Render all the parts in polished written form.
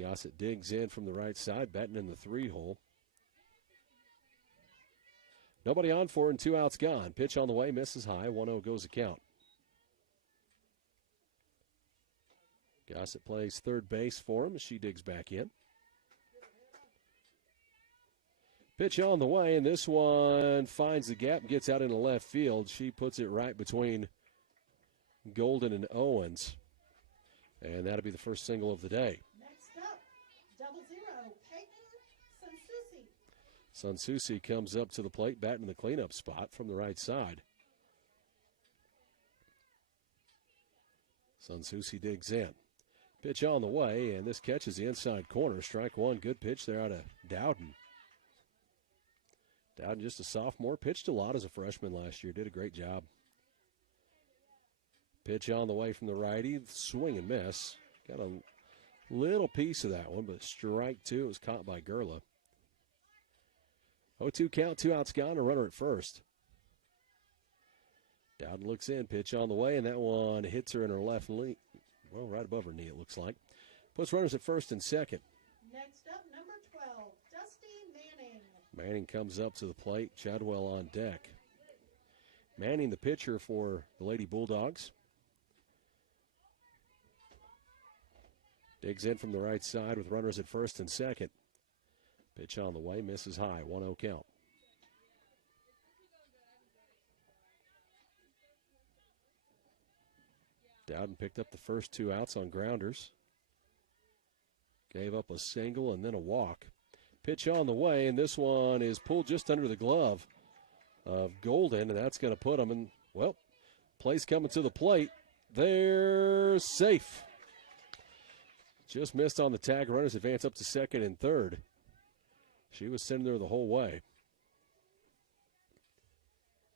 Gossett digs in from the right side, batting in the 3-hole. Nobody on for and 2 outs gone. Pitch on the way, misses high. 1-0 goes the count. Gossett plays third base for him as she digs back in. Pitch on the way, and this one finds the gap and gets out into left field. She puts it right between Golden and Owens. And that'll be the first single of the day. Next up, 0-0, Peyton Sansusi. Sansusi comes up to the plate, batting in the cleanup spot from the right side. Sansusi digs in. Pitch on the way, and this catches the inside corner. Strike one. Good pitch there out of Dowden. Dowden, just a sophomore, pitched a lot as a freshman last year. Did a great job. Pitch on the way from the righty. Swing and miss. Got a little piece of that one, but strike two. It was caught by Gerla. 0-2 count, 2 outs gone, a runner at first. Dowden looks in, pitch on the way, and that one hits her in her left knee. Well, right above her knee, it looks like. Puts runners at first and second. Next up, number 12, Dusty Manning. Manning comes up to the plate. Chadwell on deck. Manning, the pitcher for the Lady Bulldogs. Digs in from the right side with runners at first and second. Pitch on the way, misses high. 1-0 count. Dowden picked up the first 2 outs on grounders. Gave up a single and then a walk. Pitch on the way, and this one is pulled just under the glove of Golden, and that's going to put them in, well, plays coming to the plate. They're safe. Just missed on the tag. Runners advance up to second and third. She was sitting there the whole way.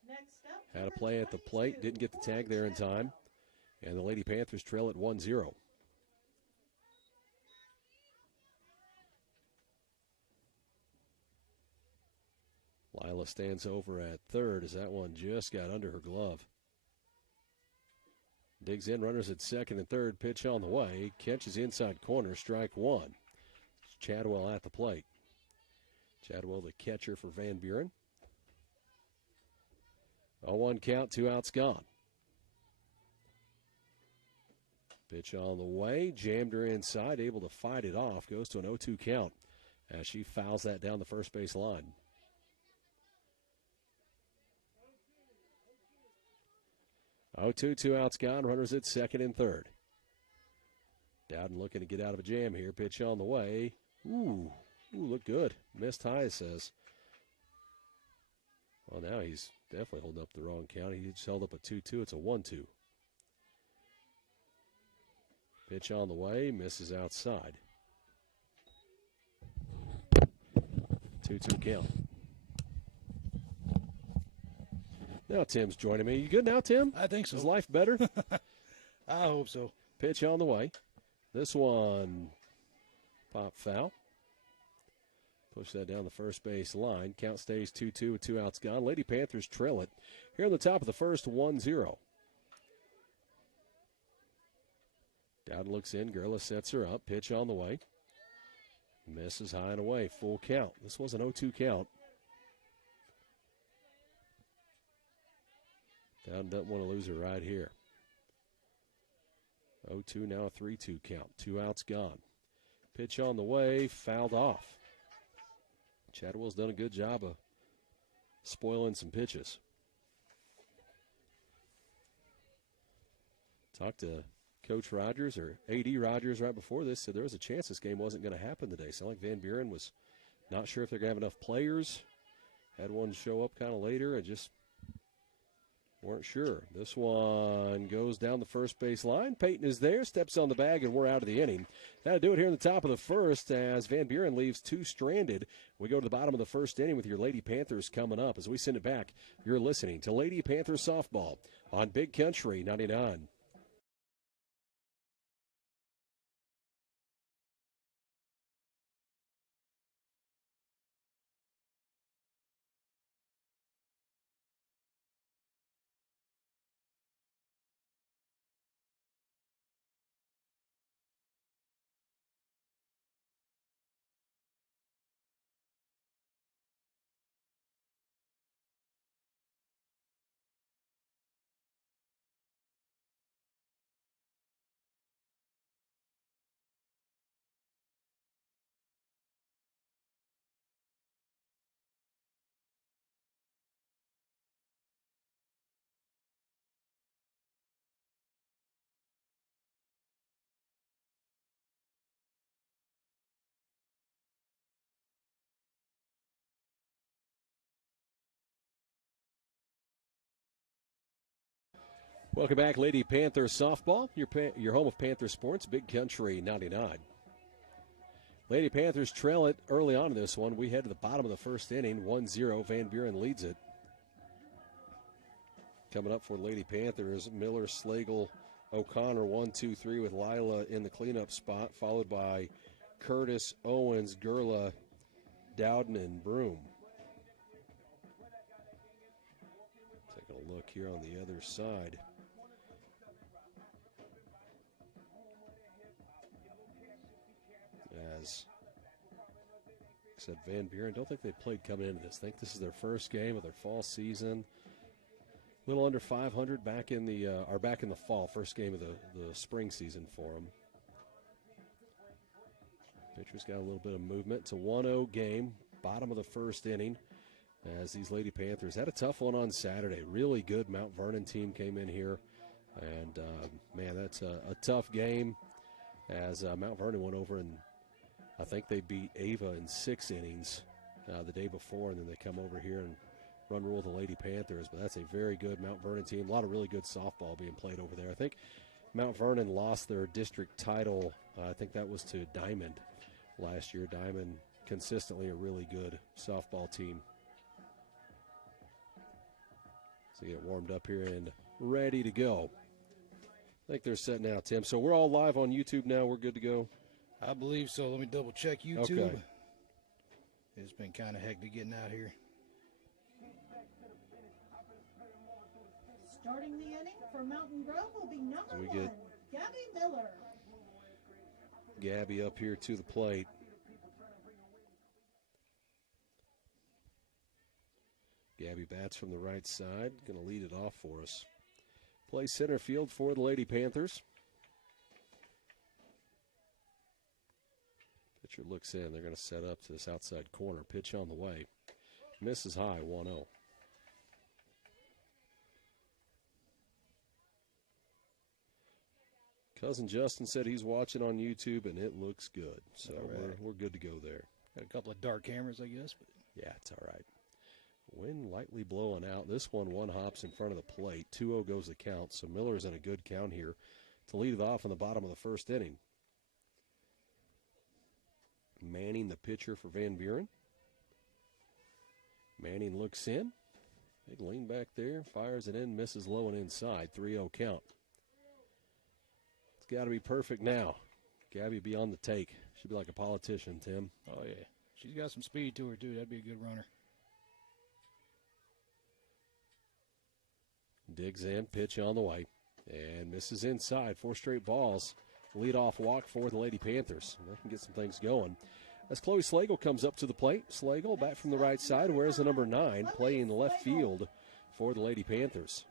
Next up, Had a play at the plate, didn't get the tag there in time. And the Lady Panthers trail at 1-0. Lila stands over at third as that one just got under her glove. Digs in, runners at second and third. Pitch on the way. Catches inside corner, strike one. Chadwell at the plate. Chadwell, the catcher for Van Buren. 0-1 count, 2 outs gone. Pitch on the way, jammed her inside, able to fight it off. Goes to an 0-2 count as she fouls that down the first base line. Oh, 2 outs gone, runners at second and third. Dowden looking to get out of a jam here. Pitch on the way. Ooh, look good. Missed high, it says. Well, now he's definitely holding up the wrong count. He just held up a 2-2. It's a 1-2. Pitch on the way, misses outside. 2-2 count. Now Tim's joining me. You good now, Tim? I think so. Is life better? I hope so. Pitch on the way. This one, pop foul. Push that down the first base line. Count stays 2-2 with 2 outs gone. Lady Panthers trail it here on the top of the first, 1-0. Dowden looks in. Gerla sets her up. Pitch on the way. Misses high and away. Full count. This was an 0-2 count. Dowden doesn't want to lose her right here. 0-2, now a 3-2 count. 2 outs gone. Pitch on the way. Fouled off. Chadwell's done a good job of spoiling some pitches. Talked to Coach Rogers, or A.D. Rogers, right before this, said there was a chance this game wasn't going to happen today. Sounded like Van Buren was not sure if they're going to have enough players. Had one show up kind of later and just weren't sure. This one goes down the first base line. Peyton is there, steps on the bag, and we're out of the inning. That'll do it here in the top of the first as Van Buren leaves 2 stranded. We go to the bottom of the first inning with your Lady Panthers coming up. As we send it back, you're listening to Lady Panthers Softball on Big Country 99. Welcome back, Lady Panther softball, your home of Panther sports, Big Country 99. Lady Panthers trail it early on in this one. We head to the bottom of the first inning, 1-0. Van Buren leads it. Coming up for Lady Panthers, Miller, Slagle, O'Connor, 1, 2, 3 with Lila in the cleanup spot, followed by Curtis, Owens, Gurla, Dowden, and Broom. Taking a look here on the other side. As I said, Van Buren, don't think they played coming into this. I think this is their first game of their fall season. A little under 500 back in the fall, first game of the spring season for them. Pitcher's got a little bit of movement. It's a 1-0 game, bottom of the first inning, as these Lady Panthers had a tough one on Saturday. Really good Mount Vernon team came in here, and man, that's a tough game. As Mount Vernon went over and I think they beat Ava in 6 innings the day before, and then they come over here and run rule the Lady Panthers. But that's a very good Mount Vernon team. A lot of really good softball being played over there. I think Mount Vernon lost their district title. I think that was to Diamond last year. Diamond consistently a really good softball team. So get warmed up here and ready to go. I think they're set now, Tim. So we're all live on YouTube now. We're good to go. I believe so. Let me double check YouTube. Okay. It's been kind of hectic getting out here. Starting the inning for Mountain Grove will be number So we 1, get Gabby Miller. Gabby up here to the plate. Gabby bats from the right side. Going to lead it off for us. Play center field for the Lady Panthers. Pitcher looks in. They're going to set up to this outside corner. Pitch on the way. Misses high, 1-0. Cousin Justin said he's watching on YouTube, and it looks good. So right. we're good to go there. Got a couple of dark cameras, I guess. But Yeah, it's all right. Wind lightly blowing out. This one hops in front of the plate. 2-0 goes the count, so Miller's in a good count here to lead it off in the bottom of the first inning. Manning, the pitcher for Van Buren. Manning looks in. Big lean back there. Fires it in. Misses low and inside. 3-0 count. It's got to be perfect now. Gabby be on the take. Should be like a politician, Tim. oh, yeah. She's got some speed to her, too. That'd be a good runner. Digs in. Pitch on the way. And misses inside. 4 straight balls. Lead-off walk for the Lady Panthers. They can get some things going. As Chloe Slagle comes up to the plate. Slagle back from the right side. Wears the number 9, playing left field for the Lady Panthers.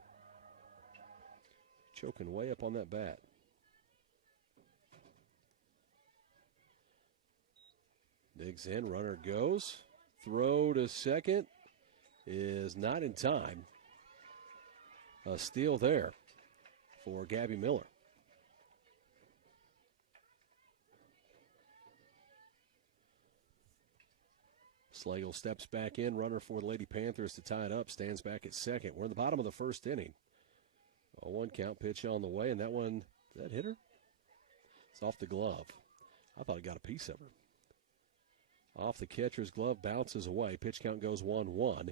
Choking way up on that bat. Digs in. Runner goes. Throw to second is not in time. A steal there for Gabby Miller. Slagle steps back in. Runner for the Lady Panthers to tie it up. Stands back at second. We're in the bottom of the first inning. A 1 count pitch on the way. And that one, did that hit her? It's off the glove. I thought it got a piece of her. Off the catcher's glove, bounces away. Pitch count goes 1-1.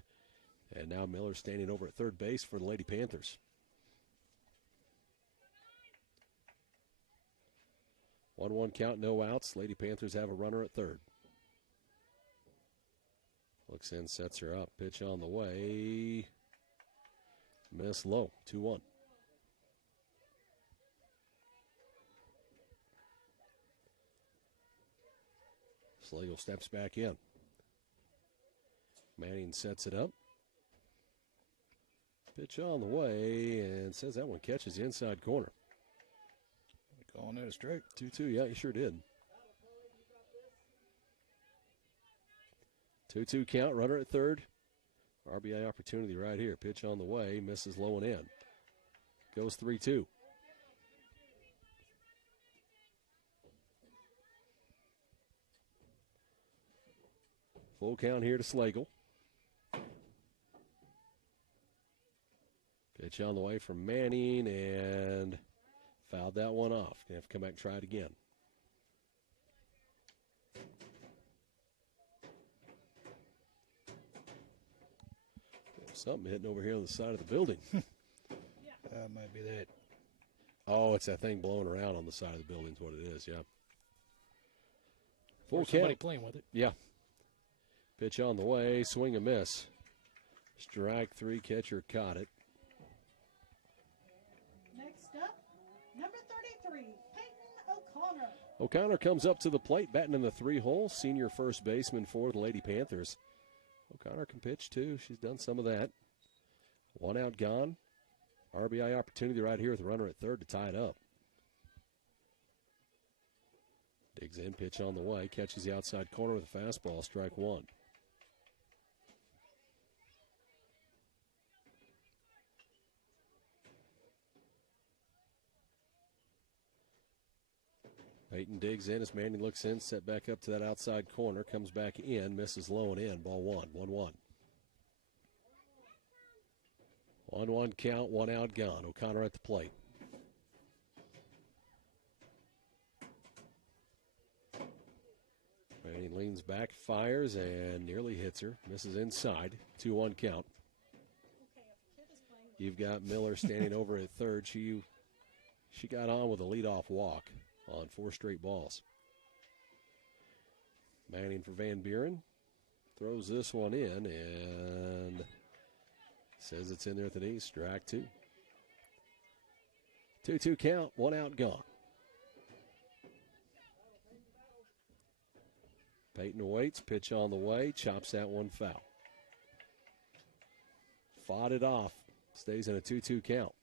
And now Miller standing over at third base for the Lady Panthers. 1-1 count, no outs. Lady Panthers have a runner at third. Looks in, sets her up. Pitch on the way. Miss low, 2-1. Slagle steps back in. Manning sets it up. Pitch on the way, and says that one catches the inside corner. Calling it a strike. 2-2, yeah, he sure did. 2-2 count, runner at third. RBI opportunity right here. Pitch on the way, misses low and in. Goes 3-2. Full count here to Slagle. Pitch on the way from Manning and fouled that one off. Gonna have to come back and try it again. Something hitting over here on the side of the building. Might be that. Oh, it's that thing blowing around on the side of the building is what it is, yeah. Full Somebody count. playing with it. Yeah. Pitch on the way, swing and miss. Strike three, catcher caught it. Next up, number 33, Peyton O'Connor. O'Connor comes up to the plate, batting in the 3-hole, senior first baseman for the Lady Panthers. O'Connor can pitch, too. She's done some of that. One out gone. RBI opportunity right here with the runner at third to tie it up. Digs in, pitch on the way, catches the outside corner with a fastball, strike one. Peyton digs in as Manning looks in, set back up to that outside corner, comes back in, misses low and in, ball one, 1-1. 1-1 count, one out gone. O'Connor at the plate. Manning leans back, fires, and nearly hits her. Misses inside, 2-1 count. You've got Miller standing over at third. She got on with a leadoff walk on 4 straight balls. Manning for Van Buren. Throws this one in and says it's in there at the knee. Strike two. 2-2 count, one out gone. Peyton waits, pitch on the way, chops that one foul. Fought it off, stays in a 2-2 count.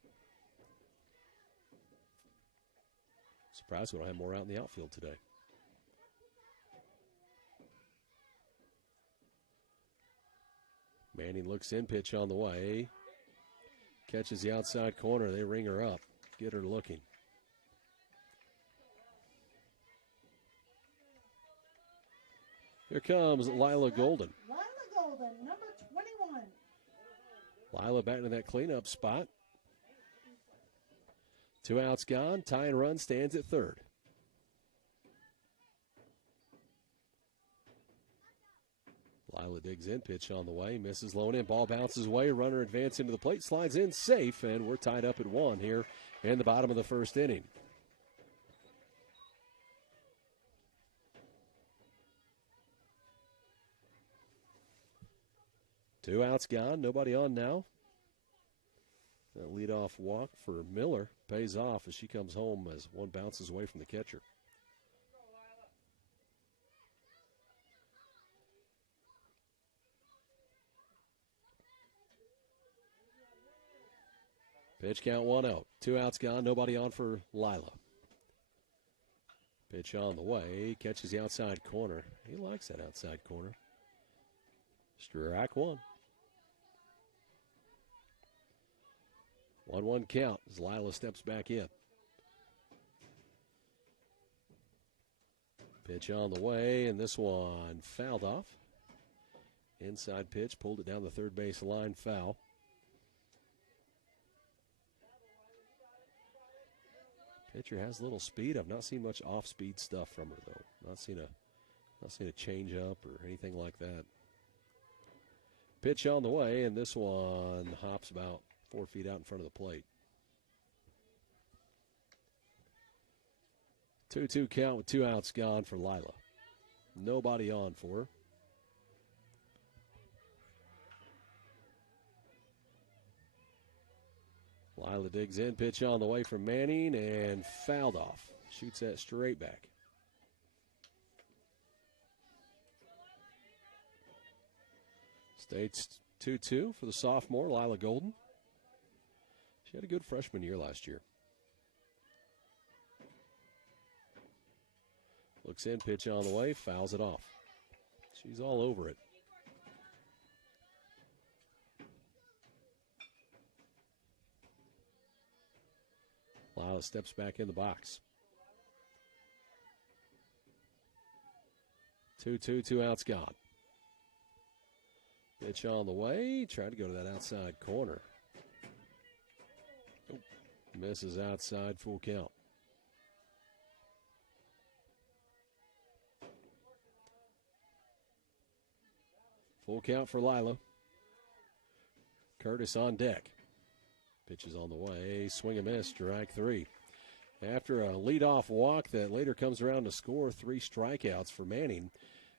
Surprised we don't have more out in the outfield today. Manning looks in, pitch on the way. Catches the outside corner. They ring her up. Get her looking. Here comes Lila Golden. Lila Golden, number 21. Lila back to that cleanup spot. 2 outs gone. Tying run stands at third. Lila digs in, pitch on the way, misses low and in, ball bounces away, runner advances into the plate, slides in safe, and we're tied up at 1 here in the bottom of the first inning. Two outs gone, nobody on now. That leadoff walk for Miller pays off as she comes home as one bounces away from the catcher. Pitch count, 1 out. 2 outs gone, nobody on for Lila. Pitch on the way, catches the outside corner. He likes that outside corner. Strike one. 1-1 count as Lila steps back in. Pitch on the way, and this one fouled off. Inside pitch, pulled it down the third base line, foul. Pitcher has a little speed. I've not seen much off-speed stuff from her, though. Not seen a change-up or anything like that. Pitch on the way, and this one hops about 4 feet out in front of the plate. 2-2 count with 2 outs gone for Lila. Nobody on for her. Lila digs in, pitch on the way from Manning, and fouled off. Shoots that straight back. States 2-2 for the sophomore, Lila Golden. She had a good freshman year last year. Looks in, pitch on the way, fouls it off. She's all over it. Lila steps back in the box. 2-2, 2 outs gone. Pitch on the way, tried to go to that outside corner. Misses outside, full count. Full count for Lila. Curtis on deck. Pitches on the way. Swing and miss. Strike 3. After a leadoff walk that later comes around to score 3 strikeouts for Manning.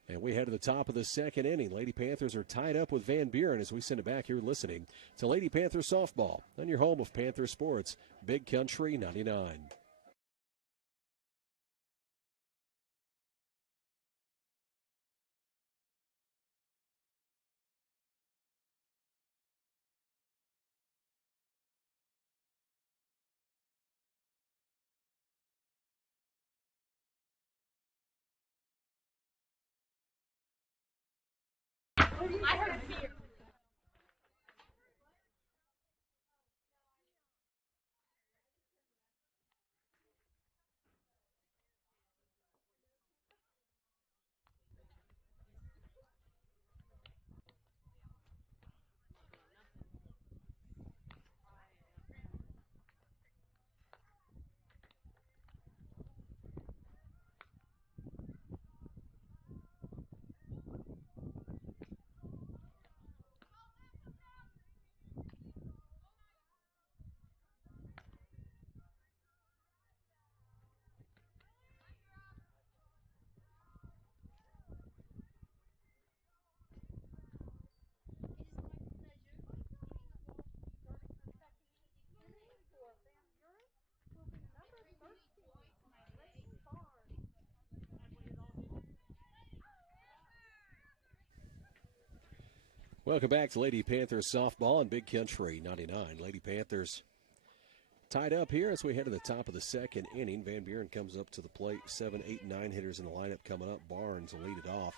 And we head to the top of the second inning. Lady Panthers are tied up with Van Buren as we send it back here listening to Lady Panther Softball on your home of Panther Sports, Big Country 99. I heard fear. Welcome back to Lady Panthers Softball and Big Country 99. Lady Panthers tied up here as we head to the top of the second inning. Van Buren comes up to the plate. 7, 8, 9 hitters in the lineup coming up. Barnes will lead it off.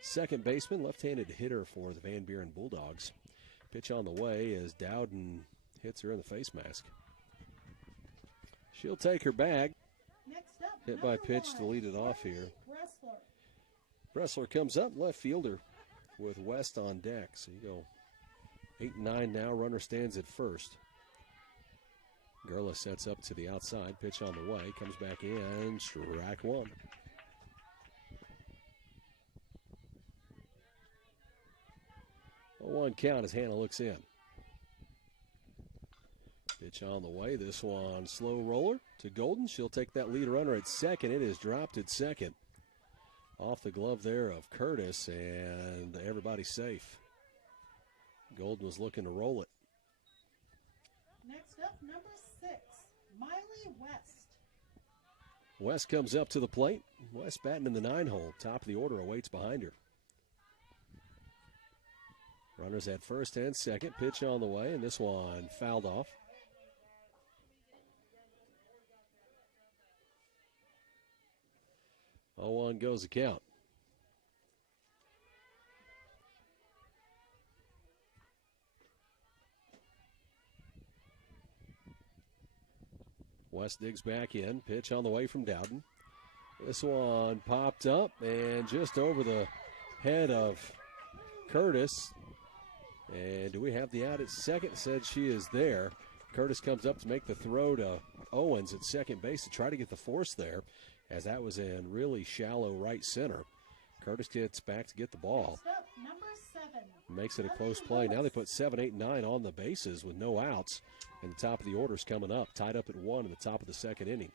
Second baseman, left-handed hitter for the Van Buren Bulldogs. Pitch on the way as Dowden hits her in the face mask. She'll take her bag. Next up, Hit by number pitch 1, to lead it off here. Wrestler. Bressler comes up, left fielder with West on deck. So you go 8 and 9 now. Runner stands at first. Gurla sets up to the outside. Pitch on the way. Comes back in. Strike 1. A 1 count as Hannah looks in. Pitch on the way. This one slow roller to Golden. She'll take that lead runner at second. It is dropped at second. Off the glove there of Curtis, and everybody's safe. Golden was looking to roll it. Next up, number 6, Miley West. West comes up to the plate. West batting in the 9 hole. Top of the order awaits behind her. Runners at first and second. Pitch on the way, and this one fouled off. Oh, 1 goes the count. West digs back in. Pitch on the way from Dowden. This one popped up and just over the head of Curtis. And do we have the out at second? Said she is there. Curtis comes up to make the throw to Owens at second base to try to get the force there, as that was in really shallow right center. Curtis gets back to get the ball. Next up, number 7. Makes it a close play. Now they put 7, 8, 9 on the bases with no outs. And the top of the order's coming up. Tied up at 1 in the top of the second inning.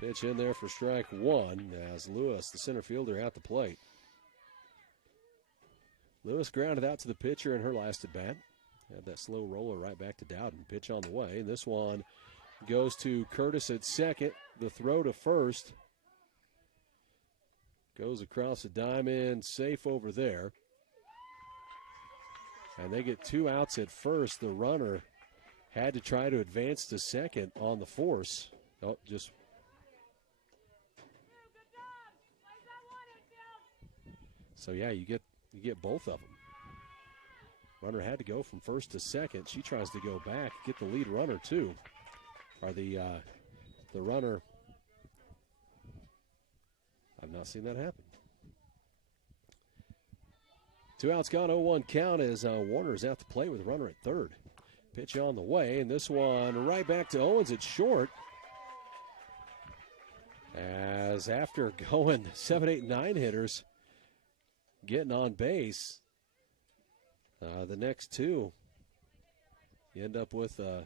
Pitch in there for strike 1 as Lewis, the center fielder, at the plate. Lewis grounded out to the pitcher in her last at bat. Had that slow roller right back to Dowden. Pitch on the way. And this one goes to Curtis at second. The throw to first. Goes across the diamond. Safe over there. And they get 2 outs at first. The runner had to try to advance to second on the force. Oh, just. So, yeah, you get both of them. Runner had to go from first to second. She tries to go back, get the lead runner too. Or the runner. I've not seen that happen. 2 outs gone, 0-1 count as Warner's out to play with a runner at third. Pitch on the way, and this one right back to Owens at short. As after going 7, 8, 9 hitters getting on base, the next two, you end up with a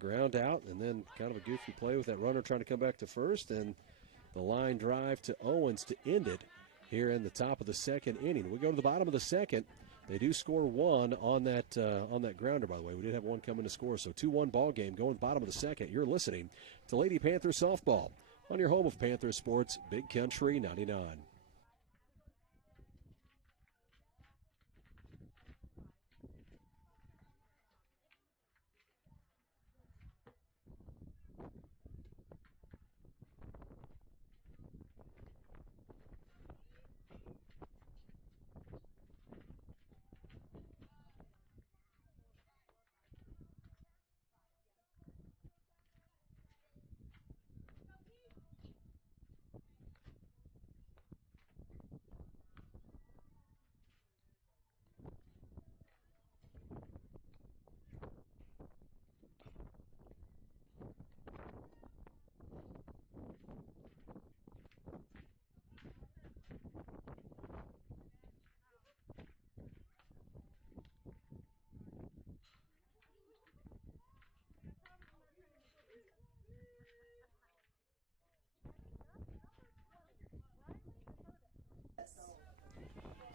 ground out and then kind of a goofy play with that runner trying to come back to first, and the line drive to Owens to end it here in the top of the second inning. We go to the bottom of the second. They do score one on that grounder, by the way. We did have one coming to score, so 2-1 ball game going bottom of the second. You're listening to Lady Panther Softball on your home of Panther Sports, Big Country 99.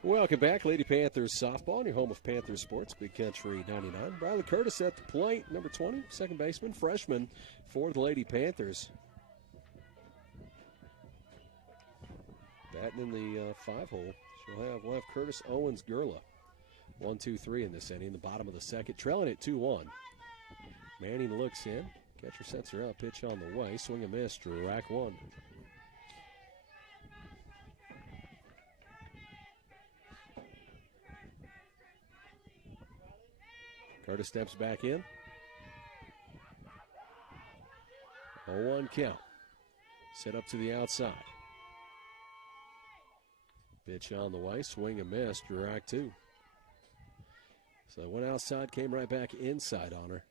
Welcome back, Lady Panthers Softball, on your home of Panther Sports, Big Country 99. Riley Curtis at the plate, number 20, second baseman, freshman for the Lady Panthers. Batting in the 5-hole. We'll have Curtis, Owens, Gurla. 1, 2, 3 in this inning, the bottom of the second, trailing at 2-1. Manning looks in. Catcher sets her up, pitch on the way, swing and miss, rack one. Curtis steps back in. 0-1 count. Set up to the outside. Pitch on the way, swing and miss, strike two. So went outside, came right back inside on her.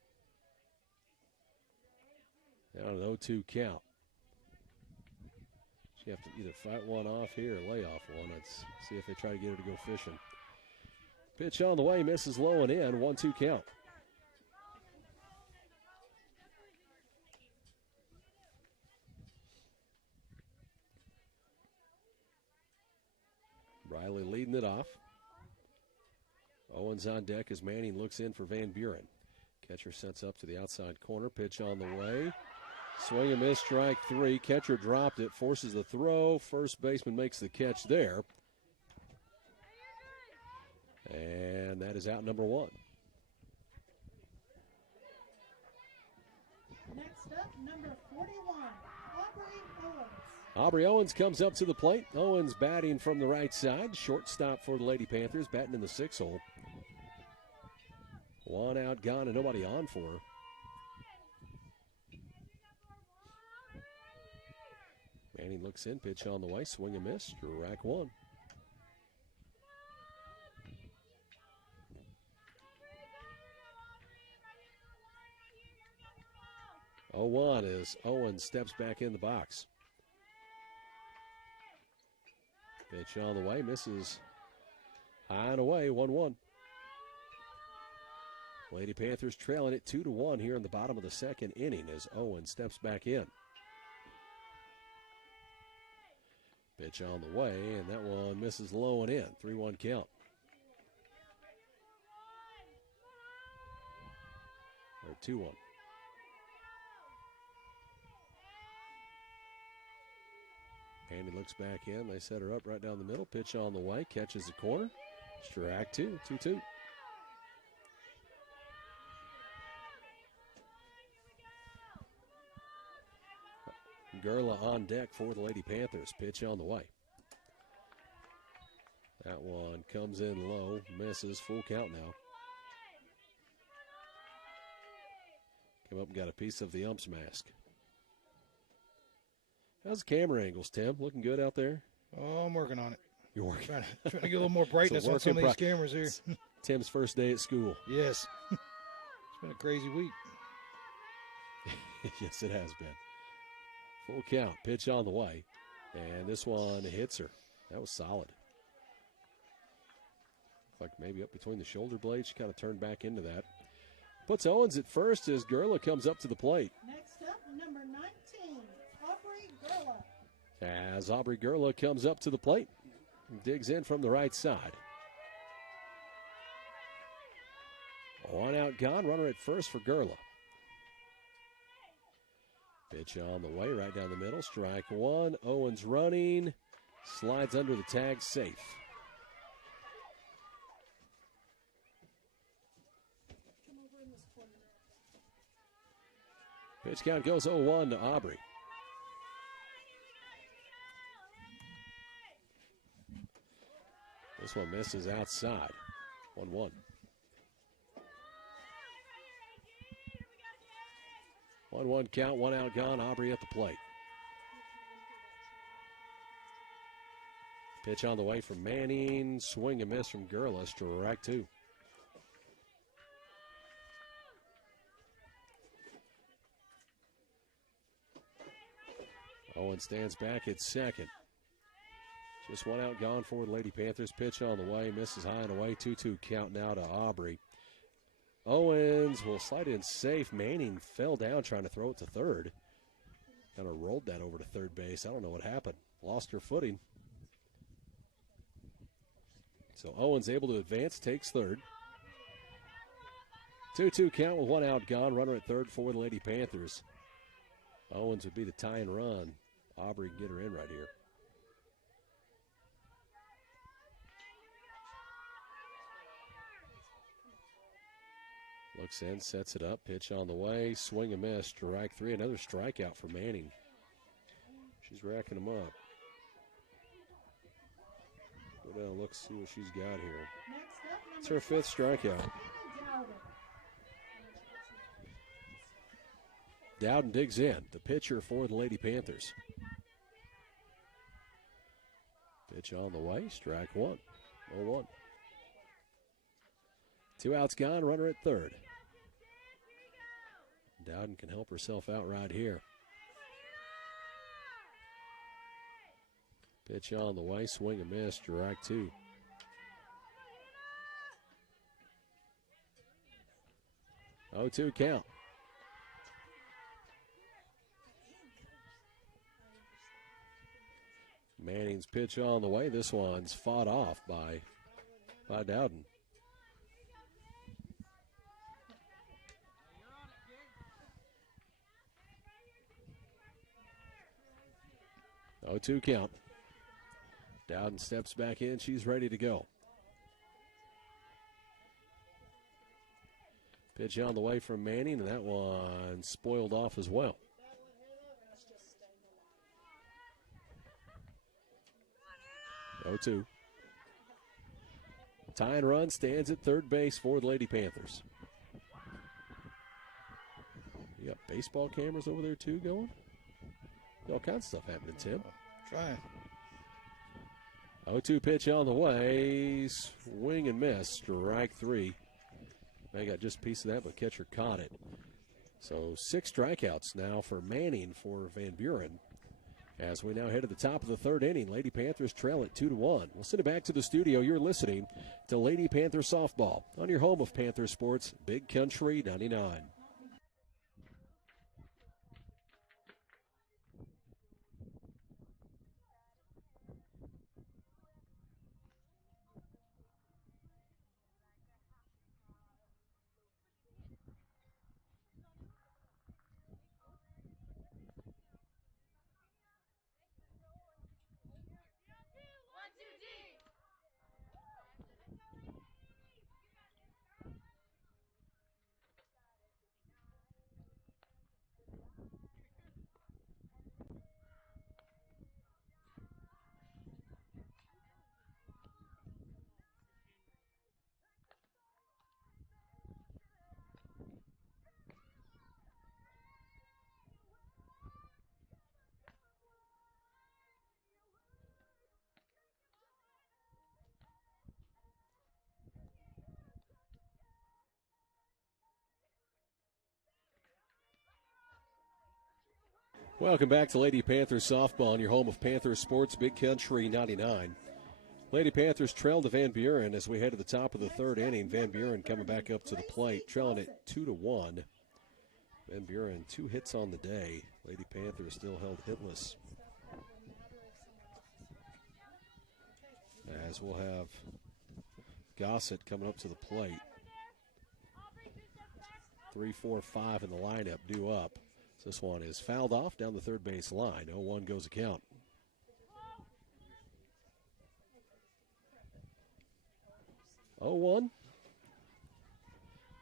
Down an 0-2 count. She have to either fight one off here or lay off one. Let's see if they try to get her to go fishing. Pitch on the way, misses low and in, 1-2 count. Riley leading it off. Owens on deck as Manning looks in for Van Buren. Catcher sets up to the outside corner, pitch on the way. Swing and miss, strike three. Catcher dropped it, forces the throw. First baseman makes the catch there. And that is out number one. Next up, number 41, Aubrey Owens. Aubrey Owens comes up to the plate. Owens batting from the right side. Shortstop for the Lady Panthers, batting in the 6-hole. One out, gone, and nobody on for her. Manning looks in, pitch on the way, swing and miss, rack one. 0-1 as Owens steps back in the box. Pitch on the way, misses high and away, 1-1. Lady Panthers trailing it 2-1 here in the bottom of the second inning as Owens steps back in. Pitch on the way, and that one misses low and in, 3-1 count. Or 2-1. Andy looks back in. They set her up right down the middle. Pitch on the way. Catches the corner. Strike two. 2-2. Gurla on deck for the Lady Panthers. Pitch on the way. That one comes in low. Misses. Full count now. Came up and got a piece of the ump's mask. How's the camera angles, Tim? Looking good out there? Oh, I'm working on it. You're working. Trying to get a little more brightness on some of these cameras here. Tim's first day at school. Yes. It's been a crazy week. Yes, it has been. Full count. Pitch on the way. And this one hits her. That was solid. Like maybe up between the shoulder blades. She kind of turned back into that. Puts Owens at first as Gerla comes up to the plate. Next up, number 19, Aubrey Gerla. As Aubrey Gerla comes up to the plate. Digs in from the right side. One out gone. Runner at first for Gerla. Pitch on the way, right down the middle. Strike one. Owens running. Slides under the tag, safe. Pitch count goes 0-1 to Aubrey. This one misses outside. 1-1. 1-1 count, one out gone. Aubrey at the plate. Pitch on the way from Manning. Swing and miss from Gerla. Strike two. Owen stands back at second. Just one out gone for the Lady Panthers. Pitch on the way. Misses high and away. 2-2 count now to Aubrey. Owens will slide in safe. Manning fell down trying to throw it to third. Kind of rolled that over to third base. I don't know what happened. Lost her footing. So Owens able to advance, takes third. 2-2 count with one out gone. Runner at third for the Lady Panthers. Owens would be the tying run. Aubrey can get her in right here. Looks in, sets it up, pitch on the way, swing and miss, strike three. Another strikeout for Manning. She's racking them up. Go down, look, see what she's got here. It's her fifth strikeout. Dowden digs in, the pitcher for the Lady Panthers. Pitch on the way, strike one, 0-1. Two outs gone, runner at third. Dowden can help herself out right here. Pitch on the way, swing and miss, strike two. Oh, 2 count. Manning's pitch on the way. This one's fought off by Dowden. Oh, 2 count. Dowden steps back in. She's ready to go. Pitch on the way from Manning, and that one spoiled off as well. Oh, 2. Tying run stands at third base for the Lady Panthers. You got baseball cameras over there too going? All kinds of stuff happening, Tim. Trying. 0-2 pitch on the way. Swing and miss. Strike three. They got just a piece of that, but catcher caught it. So 6 strikeouts now for Manning for Van Buren. As we now head to the top of the third inning, Lady Panthers trail at 2-1. We'll send it back to the studio. You're listening to Lady Panther Softball on your home of Panther Sports, Big Country 99. Welcome back to Lady Panthers softball on your home of Panther Sports, Big Country 99. Lady Panthers trailed to Van Buren as we head to the top of the third inning. Van Buren coming back up to the plate, trailing it 2-1. Van Buren, 2 hits on the day. Lady Panthers still held hitless. As we'll have Gossett coming up to the plate. 3, 4, 5 in the lineup due up. So this one is fouled off down the third base line. 0-1 goes a count. Oh, 1.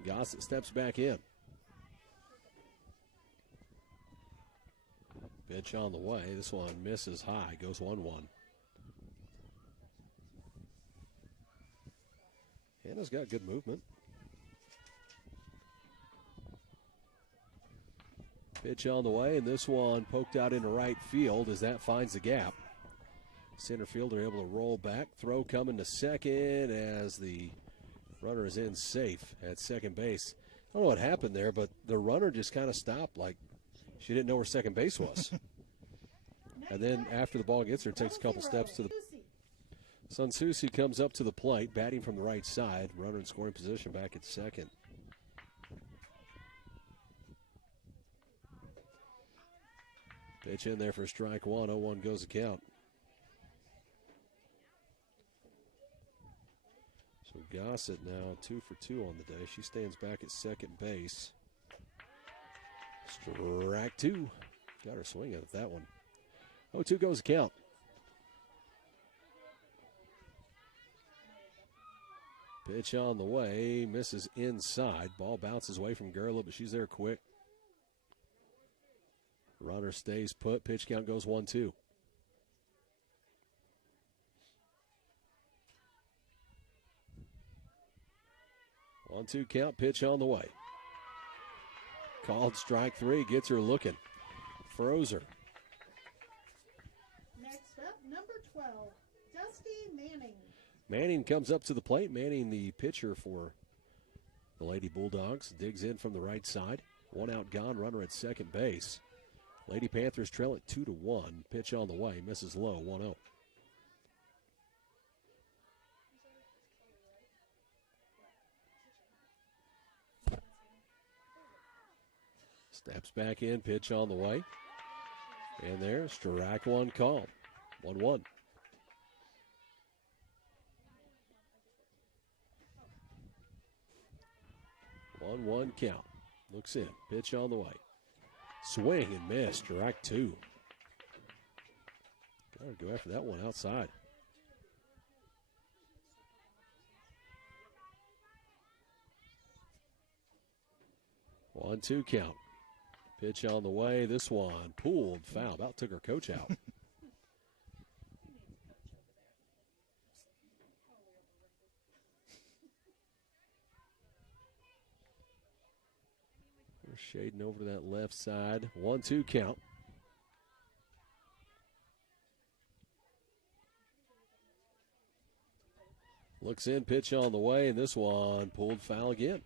Gossett steps back in. Pitch on the way. This one misses high. Goes 1-1. Hannah's got good movement. Pitch on the way, and this one poked out into right field as that finds the gap. Center fielder able to roll back. Throw coming to second as the runner is in safe at second base. I don't know what happened there, but the runner just kind of stopped like she didn't know where second base was. And then after the ball gets her, takes a couple steps to the Sunsusi comes up to the plate, batting from the right side. Runner in scoring position back at second. Pitch in there for strike 1. 0-1 goes the count. So Gossett now 2 for 2 on the day. She stands back at second base. Strike 2. Got her swinging at that one. 0-2 goes the count. Pitch on the way, misses inside. Ball bounces away from Gerla, but she's there quick. Runner stays put. Pitch count goes 1-2. One-two count. Pitch on the way. Called strike 3. Gets her looking. Froze her. Next up, number 12, Dusty Manning. Manning comes up to the plate. Manning, the pitcher for the Lady Bulldogs, digs in from the right side. 1 out gone. Runner at second base. Lady Panthers trail it 2-1. Pitch on the way. Misses low. 1-0. Steps back in. Pitch on the way. And there, strike 1 called. 1-1. 1-1 count. Looks in. Pitch on the way. Swing and miss. Strike 2. Got to go after that one outside. One-two count. Pitch on the way. This one pulled foul. About took her coach out. Shading over to that left side. 1-2 count. Looks in, pitch on the way, and this one pulled foul again.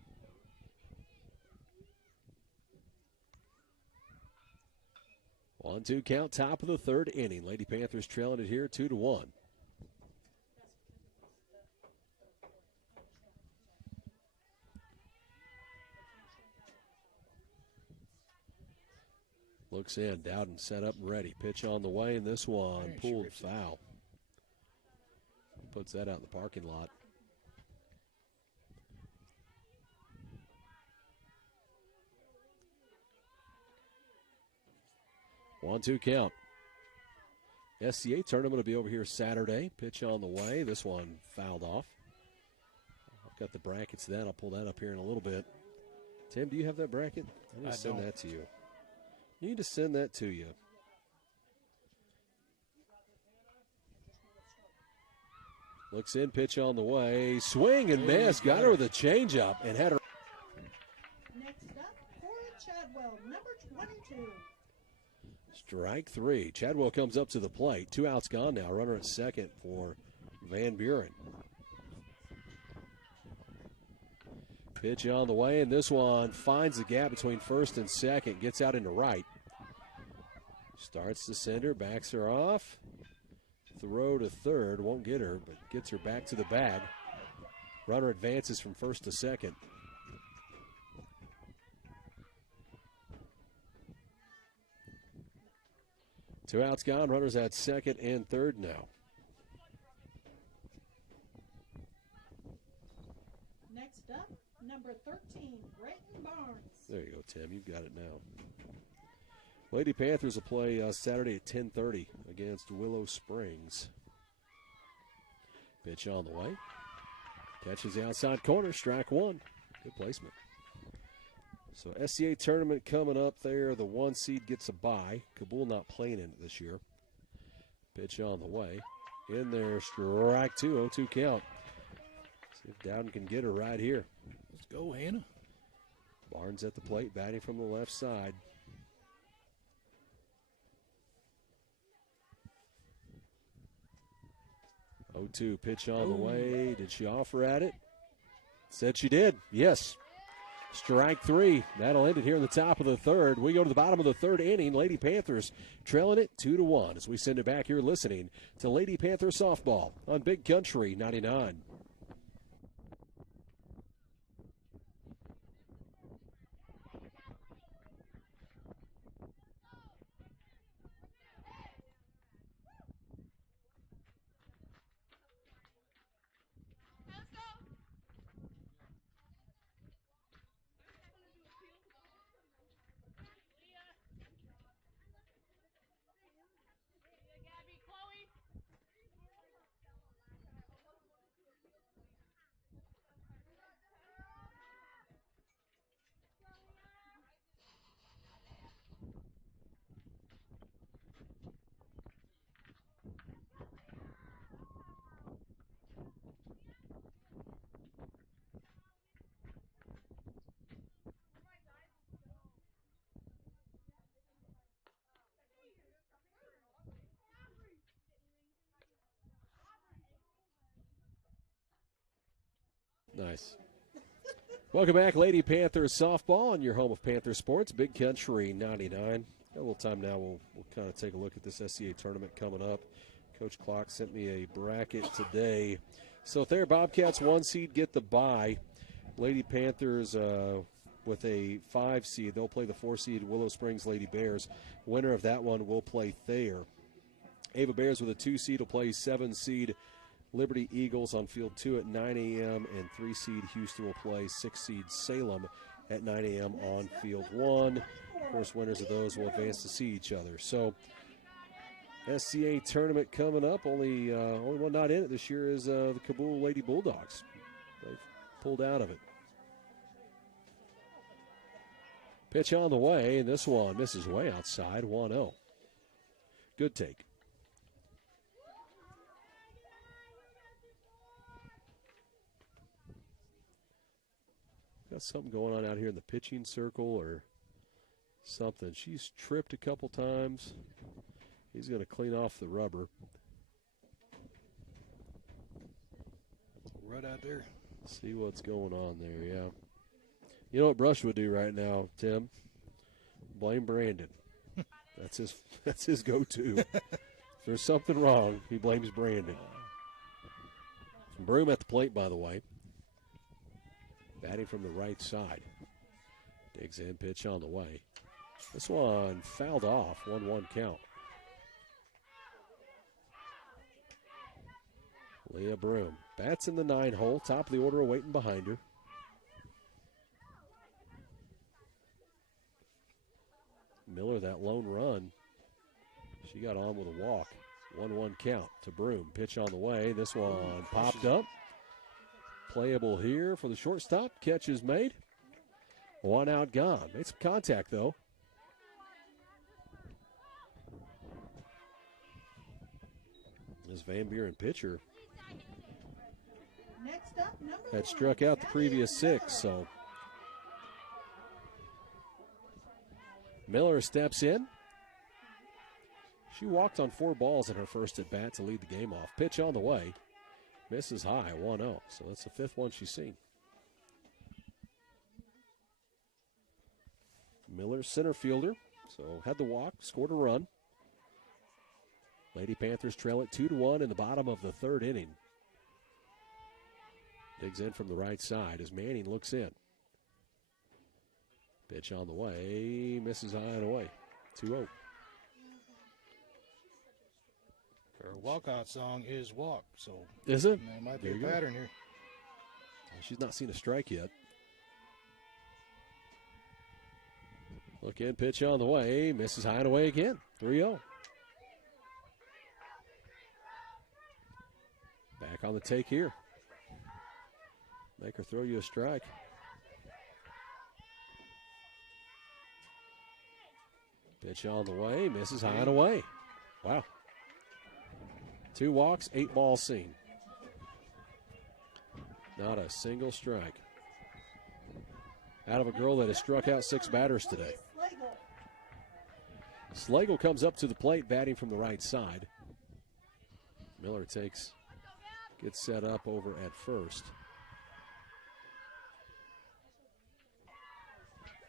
One-two count, top of the third inning. Lady Panthers trailing it here 2-1. Looks in, Dowden set up and ready. Pitch on the way, and this one pulled foul. Puts that out in the parking lot. One-two count. SCA tournament will be over here Saturday. Pitch on the way. This one fouled off. I've got the brackets then. I'll pull that up here in a little bit. Tim, do you have that bracket? I need to send that to you. Need to send that to you. Looks in, pitch on the way. Swing and miss. Got her with a changeup and had her. Next up, Cora Chadwell, number 22. Strike 3. Chadwell comes up to the plate. 2 outs gone now. Runner at second for Van Buren. Pitch on the way, and this one finds the gap between first and second. Gets out into right. Starts to send her, backs her off. Throw to third, won't get her, but gets her back to the bag. Runner advances from first to second. Two outs gone, runners at second and third now. Next up, number 13, Brenton Barnes. There you go, Tim. You've got it now. Lady Panthers will play Saturday at 10:30 against Willow Springs. Pitch on the way. Catches the outside corner, strike one. Good placement. So SCA tournament coming up there. The 1 seed gets a bye. Kabul not playing in it this year. Pitch on the way. In there, strike two, 0-2 count. See if Dowden can get her right here. Let's go, Hannah. Barnes at the plate, batting from the left side. Oh, 2 pitch on the way. Did she offer at it? Said she did. Yes. Strike three. That'll end it here in the top of the third. We go to the bottom of the third inning. Lady Panthers trailing it 2-1 as we send it back here listening to Lady Panther softball on Big Country 99. Nice. Welcome back, Lady Panthers softball on your home of Panther Sports, Big Country 99. Got a little time now. We'll kind of take a look at this SCA tournament coming up. Coach Clock sent me a bracket today. So if they're Bobcats 1 seed, get the bye. Lady Panthers with a 5 seed. They'll play the 4 seed Willow Springs Lady Bears. Winner of that one will play Thayer. Ava Bears with a 2 seed will play 7 seed Liberty Eagles on field 2 at 9 a.m. and 3 seed Houston will play 6 seed Salem at 9 a.m. on field 1. Of course, winners of those will advance to see each other. So SCA tournament coming up. Only one not in it this year is the Kabul Lady Bulldogs. They've pulled out of it. Pitch on the way, and this one misses way outside, 1-0. Good take. Got something going on out here in the pitching circle or something. She's tripped a couple times. He's going to clean off the rubber. Right out there. See what's going on there, yeah. You know what Brush would do right now, Tim? Blame Brandon. That's his go-to. If there's something wrong, he blames Brandon. Broom at the plate, by the way. Batting from the right side. Digs in, pitch on the way. This one fouled off, 1-1 count. Leah Broom bats in the 9 hole, top of the order, waiting behind her. Miller, that lone run, she got on with a walk. 1-1 count to Broom. Pitch on the way. This one popped up. Playable here for the shortstop. Catch is made. 1 out gone. Made some contact, though. This Van Buren pitcher Next up, number had 1, struck out the previous 6, so Miller steps in. She walked on 4 balls in her first at bat to lead the game off. Pitch on the way. Misses high, 1-0. So that's the 5th one she's seen. Miller, center fielder. So had the walk, scored a run. Lady Panthers trail it 2-1 in the bottom of the third inning. Digs in from the right side as Manning looks in. Pitch on the way, misses high and away. 2-0. Her walkout song is Walk, so is it? There might be There a you go. pattern here. She's not seen a strike yet. Look in, pitch on the way, misses high and away again. 3-0. Back on the take here. Make her throw you a strike. Pitch on the way, misses high and away. Wow. 2 walks, 8 balls seen. Not a single strike. Out of a girl that has struck out 6 batters today. Slagle comes up to the plate, batting from the right side. Miller gets set up over at first.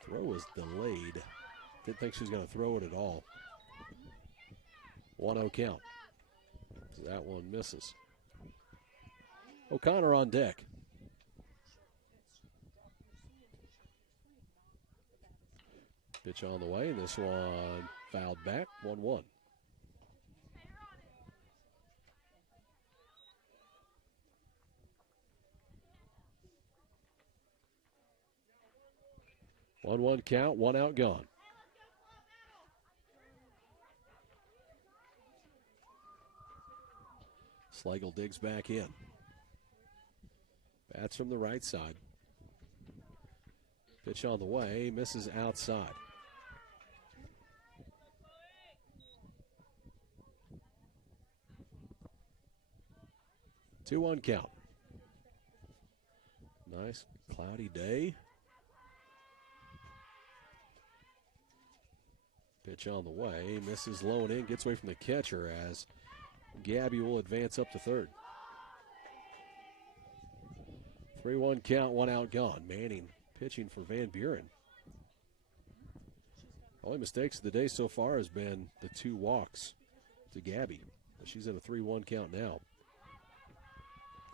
Throw was delayed. Didn't think she was going to throw it at all. 1-0 count. That one misses. O'Connor on deck. Pitch on the way, and this one fouled back. 1-1. One count, 1 out gone. Slagle digs back in. Bats from the right side. Pitch on the way, misses outside. Two one count. Nice cloudy day. Pitch on the way, misses low and in, gets away from the catcher as Gabby will advance up to third. 3-1 count, 1 out gone. Manning pitching for Van Buren. Only mistakes of the day so far has been the 2 walks to Gabby. She's in a 3-1 count now.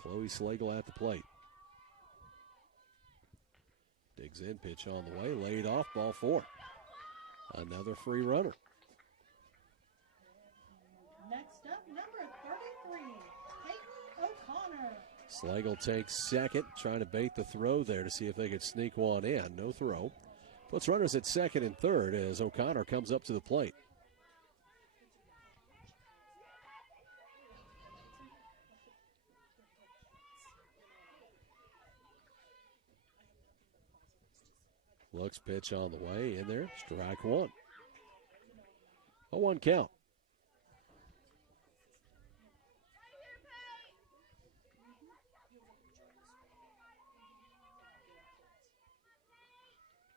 Chloe Slagle at the plate. Digs in, pitch on the way, laid off, ball 4. Another free runner. Next up, number 33, Peyton O'Connor. Slagle takes second, trying to bait the throw there to see if they could sneak one in. No throw. Puts runners at second and third as O'Connor comes up to the plate. Looks, pitch on the way, in there, strike 1. 0-1 count.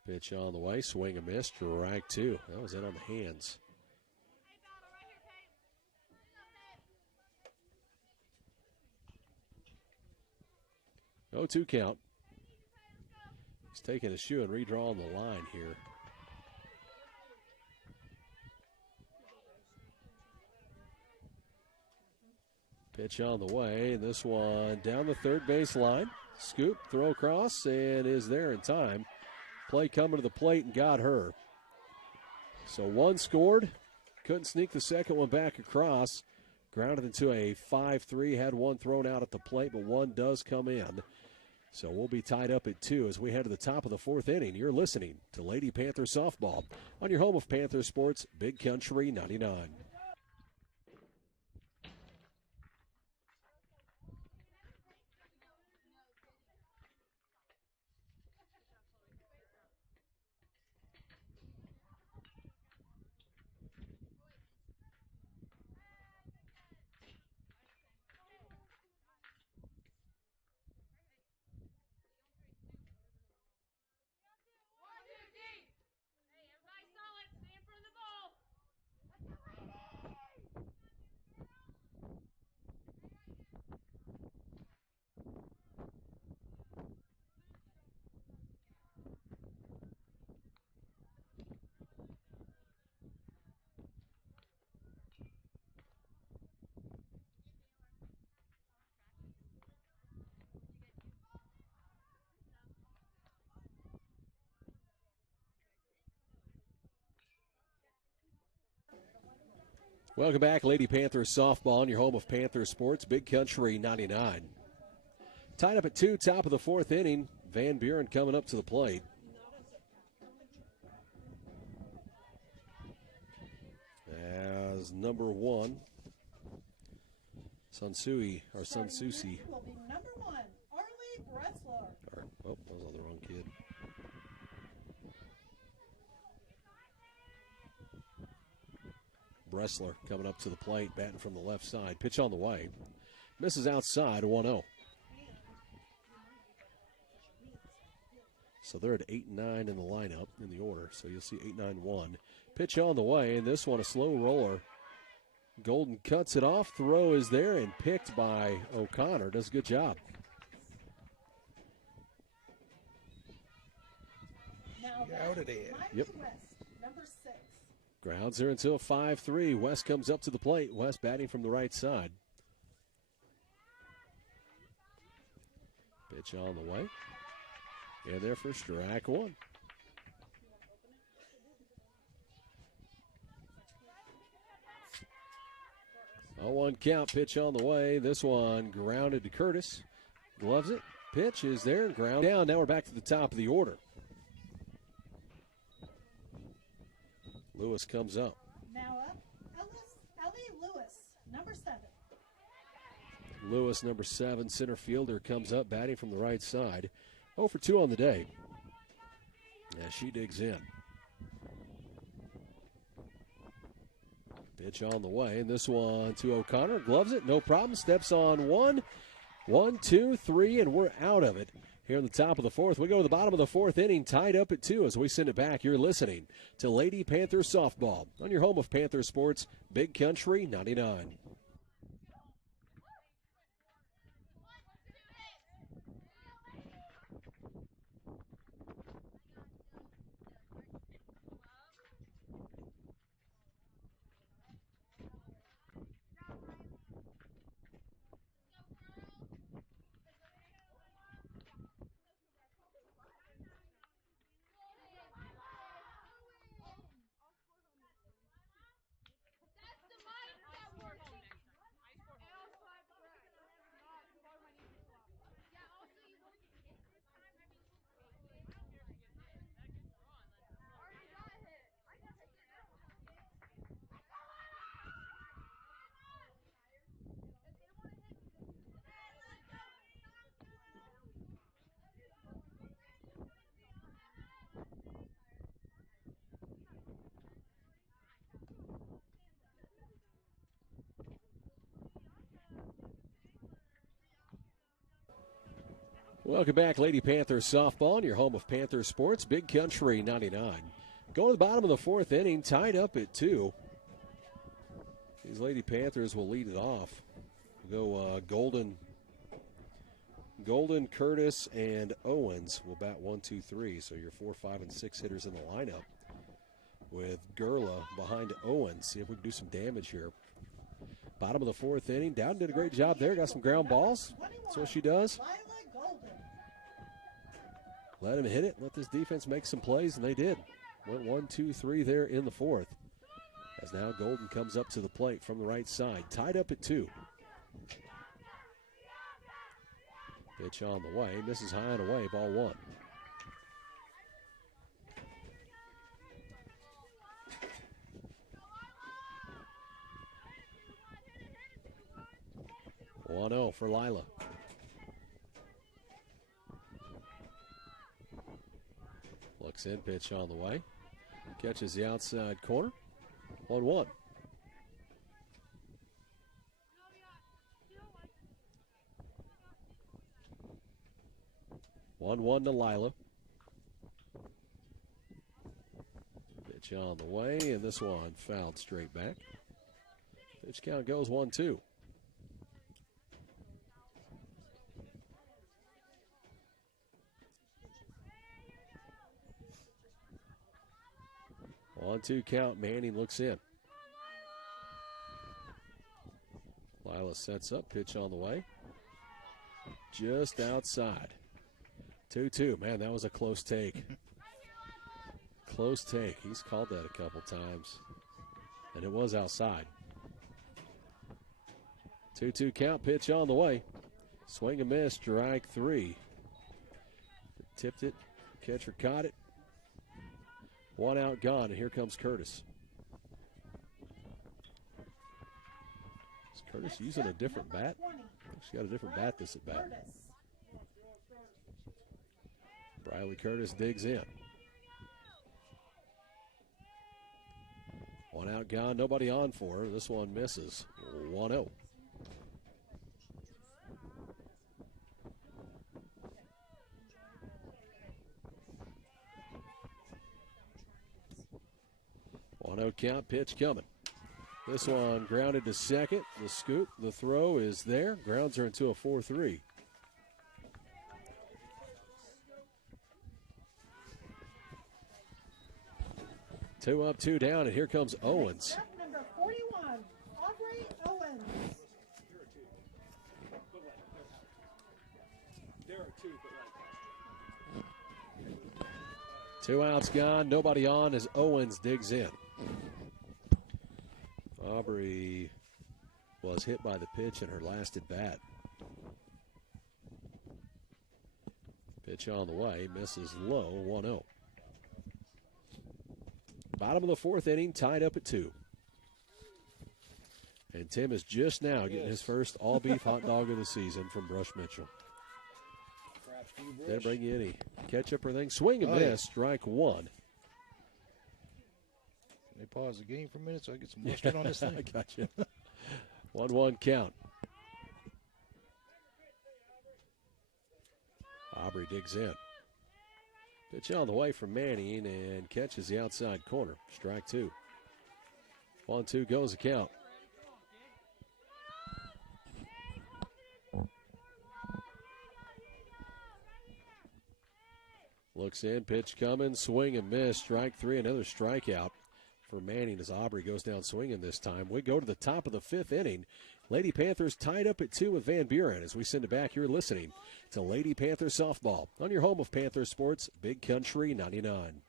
Pitch on the way, swing and miss, strike 2. That was in on the hands. Oh, 2 count. He's taking a shoe and redrawing the line here. Pitch on the way, and this one down the third base line. Scoop, throw across, and is there in time. Play coming to the plate and got her. So 1 scored. Couldn't sneak the second one back across. Grounded into a 5-3. Had 1 thrown out at the plate, but 1 does come in. So we'll be tied up at 2 as we head to the top of the 4th inning. You're listening to Lady Panther Softball on your home of Panther Sports, Big Country 99. Welcome back, Lady Panthers softball, on your home of Panther Sports, Big Country 99. Tied up at 2, top of the 4th inning. Van Buren coming up to the plate. As number 1, Sunsusi. Will be number 1, Arlie Bressler. Oh, that was on the wrong kid. Bressler coming up to the plate, batting from the left side. Pitch on the way. Misses outside, 1-0. So they're at 8-9 in the lineup, in the order. So you'll see 8-9-1. Pitch on the way, and this one a slow roller. Golden cuts it off. Throw is there and picked by O'Connor. Does a good job. Now Out of there. Yep. West, number 6. Grounds her until 5-3. West comes up to the plate. West batting from the right side. Pitch on the way. And there for strike 1. A 1 count, pitch on the way. This one grounded to Curtis. Gloves it. Pitch is there and ground down. Now we're back to the top of the order. Lewis comes up. Now up, Ellie Lewis, number 7. Lewis, number 7, center fielder, comes up batting from the right side. 0 for 2 on the day. As she digs in. Pitch on the way, and this one to O'Connor. Gloves it, no problem. Steps on 1, 1, 2, 3, and we're out of it. Here in the top of the 4th, we go to the bottom of the 4th inning, tied up at 2 as we send it back. You're listening to Lady Panther softball on your home of Panther Sports, Big Country 99. Welcome back, Lady Panthers softball, on your home of Panther Sports, Big Country 99. Going to the bottom of the 4th inning, tied up at 2. These Lady Panthers will lead it off. We'll go Golden, Curtis, and Owens will bat 1, 2, 3. So your 4, 5, and 6 hitters in the lineup. With Gurla behind Owens. See if we can do some damage here. Bottom of the 4th inning. Dowden did a great job there. Got some ground balls. That's what she does. Let him hit it. Let this defense make some plays, and they did. Went 1, 2, 3 there in the 4th. As now Golden comes up to the plate from the right side. Tied up at 2. Pitch on the way. Misses high and away. Ball 1. One-0 for Lila. Looks in, pitch on the way. Catches the outside corner. 1-1. One to Lila. Pitch on the way, and this one fouled straight back. Pitch count goes 1-2. On 2 count, Manning looks in. Lila sets up, pitch on the way. Just outside. 2-2. Man, that was a close take. Close take. He's called that a couple times. And it was outside. 2-2 count, pitch on the way. Swing and miss, strike 3. Tipped it, catcher caught it. 1 out, gone, and here comes Curtis. Is Curtis using a different bat? She's got a different bat this at bat. Briley Curtis digs in. 1 out, gone, nobody on for her. This one misses. 1-0. Count, pitch coming. This one grounded to second. The scoop, the throw is there. Grounds her into a 4-3. Two up, 2 down, and here comes Owens. Number 41, Aubrey Owens. Two outs gone, nobody on as Owens digs in. Aubrey was hit by the pitch in her last at bat. Pitch on the way, misses low, 1-0. Bottom of the 4th inning, tied up at 2. And Tim is just now getting his first all-beef hot dog of the season from Brush Mitchell. Didn't bring you any ketchup or anything. Swing and miss, strike 1. They pause the game for a minute so I get some mustard on this thing. I got you. 1-1 count. Aubrey digs in. Pitch on the way from Manning and catches the outside corner. Strike 2. 1-2 goes the count. Looks in, pitch coming, swing and miss. Strike 3, another strikeout for Manning as Aubrey goes down swinging this time. We go to the top of the 5th inning. Lady Panthers tied up at 2 with Van Buren. As we send it back, you're listening to Lady Panther Softball on your home of Panther Sports, Big Country 99.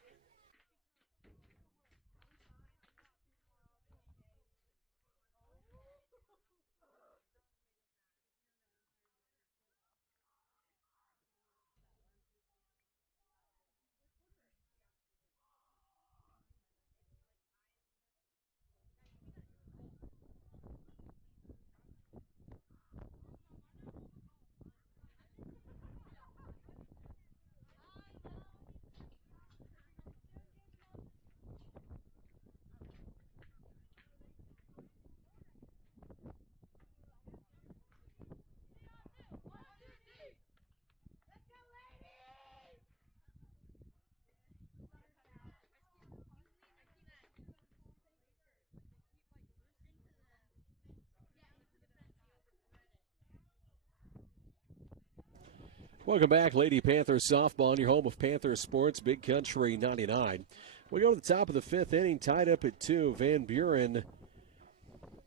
Welcome back, Lady Panthers Softball, on your home of Panther Sports, Big Country 99. We go to the top of the 5th inning, tied up at 2. Van Buren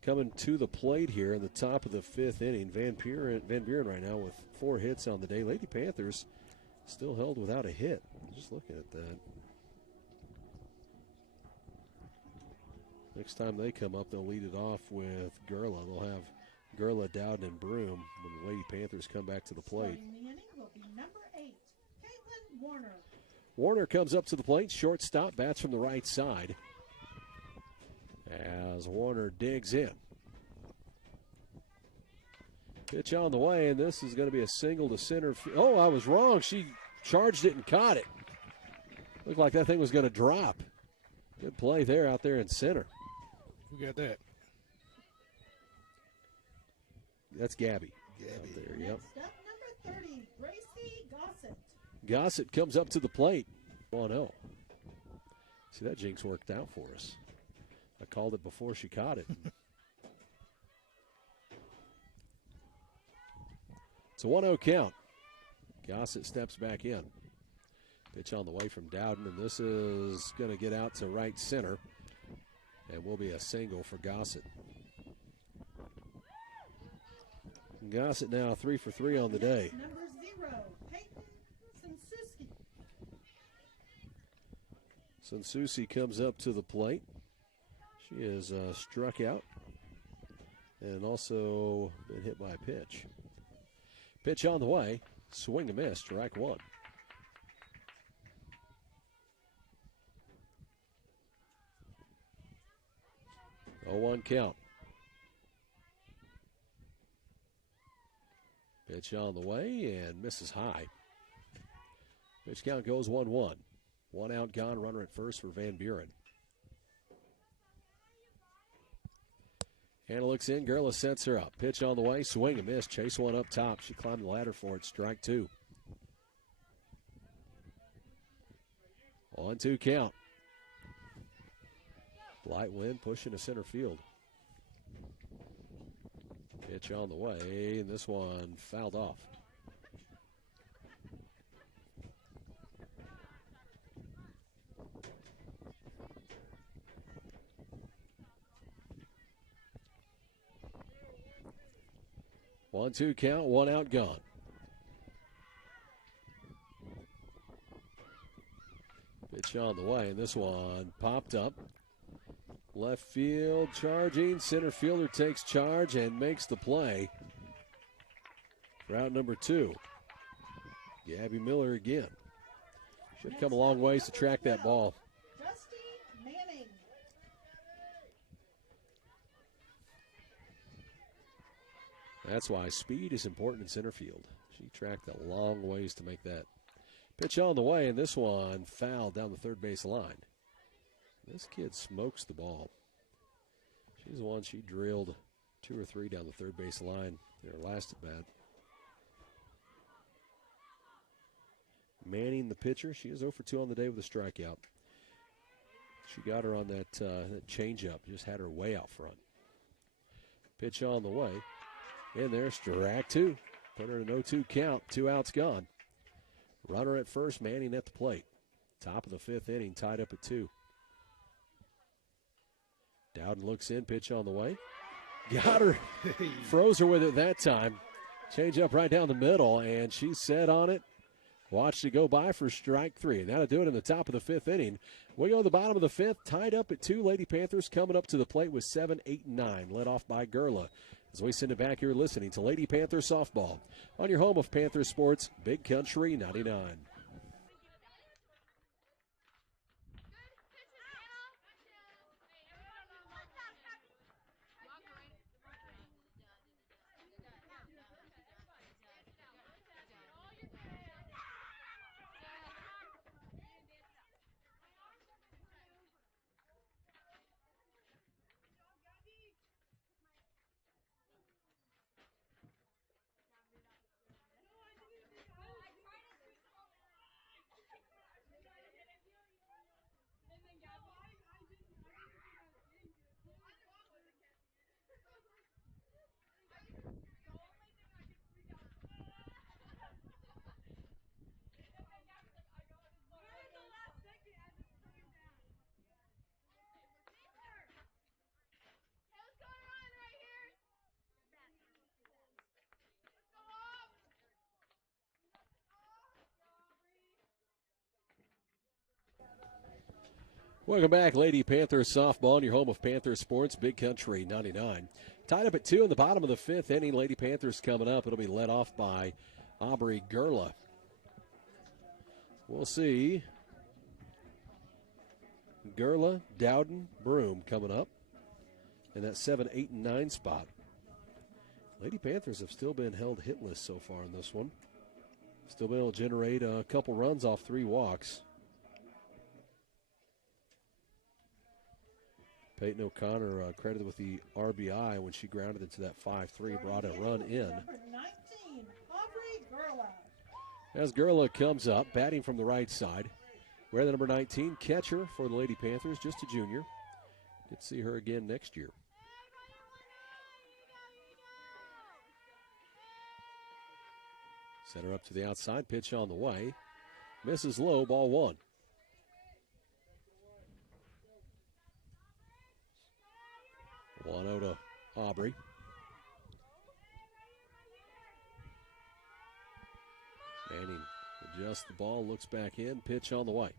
coming to the plate here in the top of the 5th inning. Van Buren right now with 4 hits on the day. Lady Panthers still held without a hit. Just looking at that. Next time they come up, they'll lead it off with Gurla. They'll have Gurla, Dowden, and Broom when the Lady Panthers come back to the plate. Starting the inning will be number 8, Caitlin Warner. Warner comes up to the plate, shortstop, bats from the right side. As Warner digs in. Pitch on the way, and this is going to be a single to center. Oh, I was wrong. She charged it and caught it. Looked like that thing was going to drop. Good play there out there in center. Who got that? That's Gabby. Gabby. There, yep. Next up, number 30, Gracie Gossett. Gossett comes up to the plate. 1-0. See, that jinx worked out for us. I called it before she caught it. It's a 1-0 count. Gossett steps back in. Pitch on the way from Dowden, and this is going to get out to right center. And will be a single for Gossett. Gossett now 3 for 3 on the day. Number 0, Peyton Sansusi. Sansusi comes up to the plate. She is struck out and also been hit by a pitch. Pitch on the way. Swing and miss. Strike one. 0-1 count. Pitch on the way and misses high. Pitch count goes 1-1. One out gone, runner at first for Van Buren. Hannah looks in, Gerla sets her up. Pitch on the way, swing and miss. Chase one up top. She climbed the ladder for it. Strike two. 1-2 count. Light wind pushing to center field. Pitch on the way, and this one fouled off. One, two count, one out gone. Pitch on the way, and this one popped up. Left field charging. Center fielder takes charge and makes the play. Route number 2. Gabby Miller again. Should have come a long ways to track that ball. Dusty Manning. That's why speed is important in center field. She tracked a long ways to make that. Pitch on the way, and this one fouled down the third base line. This kid smokes the ball. She's the one, she drilled 2 or 3 down the third base line in her last at bat. Manning, the pitcher, she is 0 for 2 on the day with a strikeout. She got her on that changeup, just had her way out front. Pitch on the way. In there, strike 2. Put her in an 0-2 count, 2 outs gone. Runner at first, Manning at the plate. Top of the 5th inning, tied up at 2. Dowden looks in, pitch on the way. Got her. Froze her with it that time. Change up right down the middle, and she's set on it. Watched it go by for strike 3. And that'll do it in the top of the 5th inning. We go to the bottom of the 5th, tied up at 2. Lady Panthers coming up to the plate with 7, 8, and 9, led off by Gerla. As we send it back, you're listening to Lady Panther Softball on your home of Panther Sports, Big Country 99. Welcome back, Lady Panthers Softball, your home of Panther Sports, Big Country 99. Tied up at 2 in the bottom of the 5th inning. Lady Panthers coming up. It'll be led off by Aubrey Gerla. We'll see. Gerla, Dowden, Broom coming up in that 7, 8, and 9 spot. Lady Panthers have still been held hitless so far in this one. Still been able to generate a couple runs off 3 walks. Peyton O'Connor credited with the RBI when she grounded into that 5-3, brought a run in. Number 19, Aubrey Gerla. As Gerla comes up, batting from the right side. Wearing the number 19, catcher for the Lady Panthers, just a junior. Get to see her again next year. Set her up to the outside, pitch on the way. Misses low, ball 1. 1-0 to Aubrey. Manning adjusts the ball, looks back in, pitch on the way.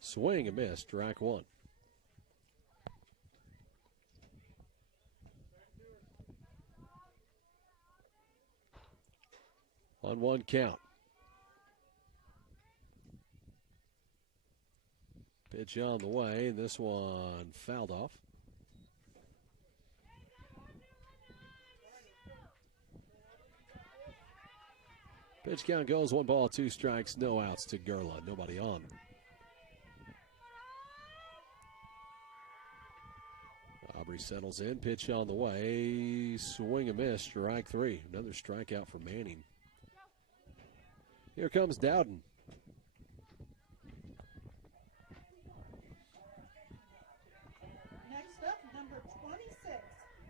Swing and miss, strike 1. 1-1 count. Pitch on the way, and this one fouled off. Pitch count goes 1 ball, 2 strikes, no outs to Gerla. Nobody on. Aubrey settles in. Pitch on the way. Swing and miss. Strike 3. Another strikeout for Manning. Here comes Dowden. Next up, number 26,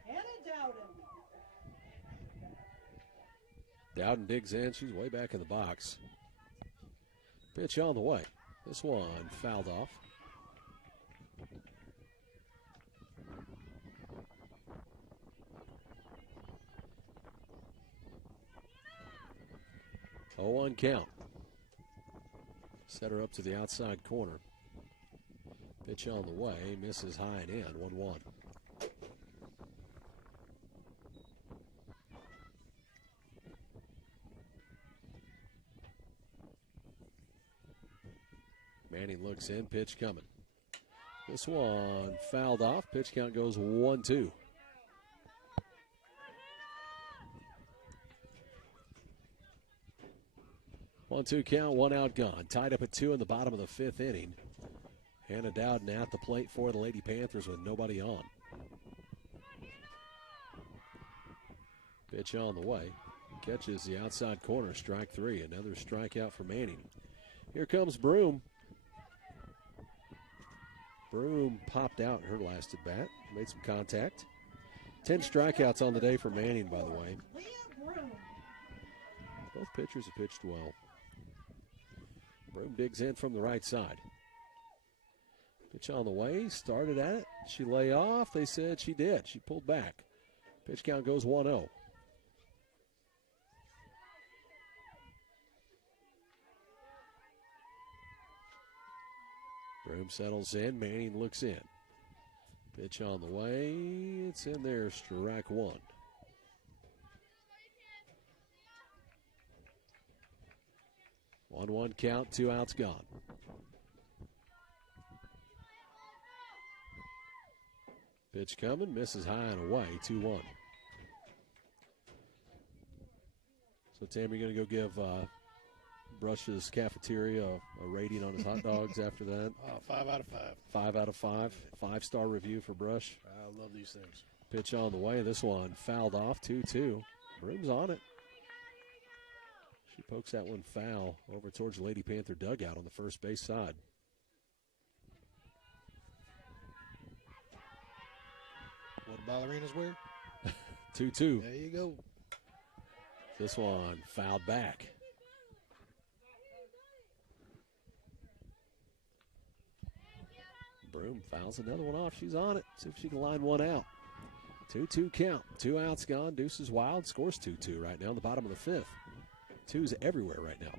Hannah Dowden. Dowden digs in. She's way back in the box. Pitch on the way. This one fouled off. Oh, 1 count. Set her up to the outside corner. Pitch on the way. Misses high and in. 1-1. Manning looks in. Pitch coming. This one fouled off. Pitch count goes 1-2. 1-2 count, 1 out gone. Tied up at 2 in the bottom of the 5th inning. Hannah Dowden at the plate for the Lady Panthers with nobody on. Pitch on the way. Catches the outside corner, strike 3. Another strikeout for Manning. Here comes Broom. Broom popped out in her last at bat. Made some contact. 10 strikeouts on the day for Manning, by the way. Leah Broom. Both pitchers have pitched well. Broom digs in from the right side. Pitch on the way, started at it. She lay off. They said she did. She pulled back. Pitch count goes 1-0. Broom settles in. Manning looks in. Pitch on the way. It's in there. Strike 1. One count, 2 outs gone. Pitch coming, misses high and away, 2-1. So, Tam, you're going to go give Brush's Cafeteria a rating on his hot dogs after that? 5 out of 5. 5 out of 5. 5-star review for Brush. I love these things. Pitch on the way. This one fouled off, 2-2. Broom's on it. She pokes that one foul over towards the Lady Panther dugout on the first base side. What ballerinas wear? 2-2. There you go. This one fouled back. Broom fouls another one off. She's on it. See if she can line one out. 2-2 count. 2 outs gone. Deuces Wild scores 2-2 right now in the bottom of the 5th. 2's everywhere right now.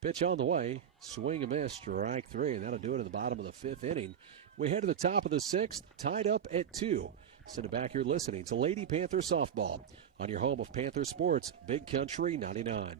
Pitch on the way. Swing and miss. Strike 3. And that'll do it in the bottom of the 5th inning. We head to the top of the 6th. Tied up at 2. Send it back here listening to Lady Panther Softball on your home of Panther Sports, Big Country 99.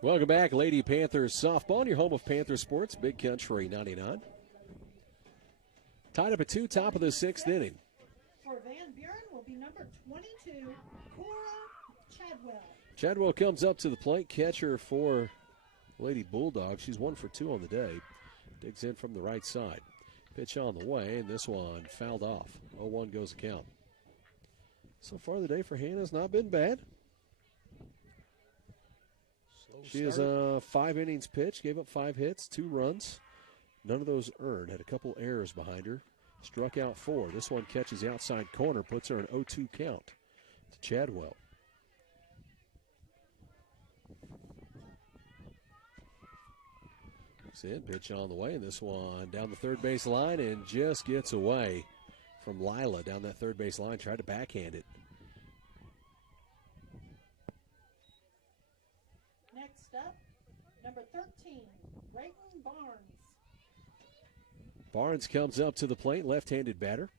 Welcome back, Lady Panthers softball, your home of Panther sports, Big Country 99. Tied up at 2, top of the 6th inning. For Van Buren will be number 22, Cora Chadwell. Chadwell comes up to the plate, catcher for Lady Bulldogs. She's 1 for 2 on the day. Digs in from the right side. Pitch on the way, and this one fouled off. 0-1 goes the count. So far the day for Hannah's not been bad. She is 5 innings pitched, gave up 5 hits, 2 runs. None of those earned. Had a couple errors behind her. Struck out 4. This one catches the outside corner, puts her an 0-2 count to Chadwell. Looks in, pitch on the way, and this one down the third base line and just gets away from Lila down that third base line. Tried to backhand it. Next up, number 13, Rayton Barnes. Barnes comes up to the plate, left-handed batter.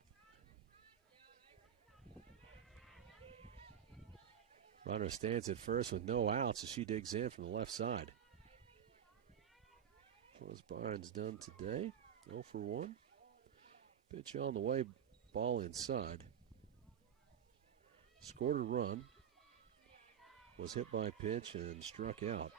Runner stands at first with no outs as she digs in from the left side. What has Barnes done today? 0 for 1. Pitch on the way, ball inside. Scored a run. Was hit by a pitch and struck out.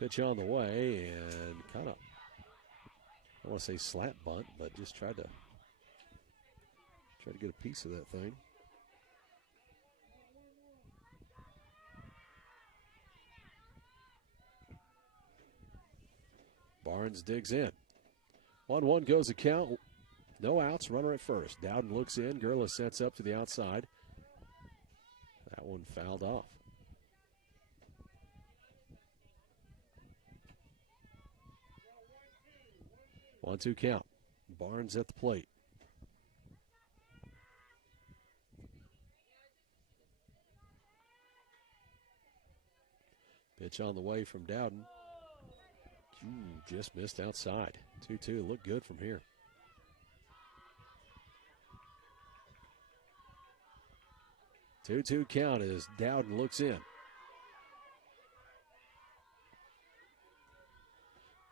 Pitch on the way and kind of, I don't want to say slap bunt, but just tried to get a piece of that thing. Barnes digs in. 1-1 goes the count. No outs, runner at first. Dowden looks in. Gurla sets up to the outside. That one fouled off. One-two count. Barnes at the plate. Pitch on the way from Dowden. Just missed outside. 2-2. Look good from here. 2-2 count as Dowden looks in.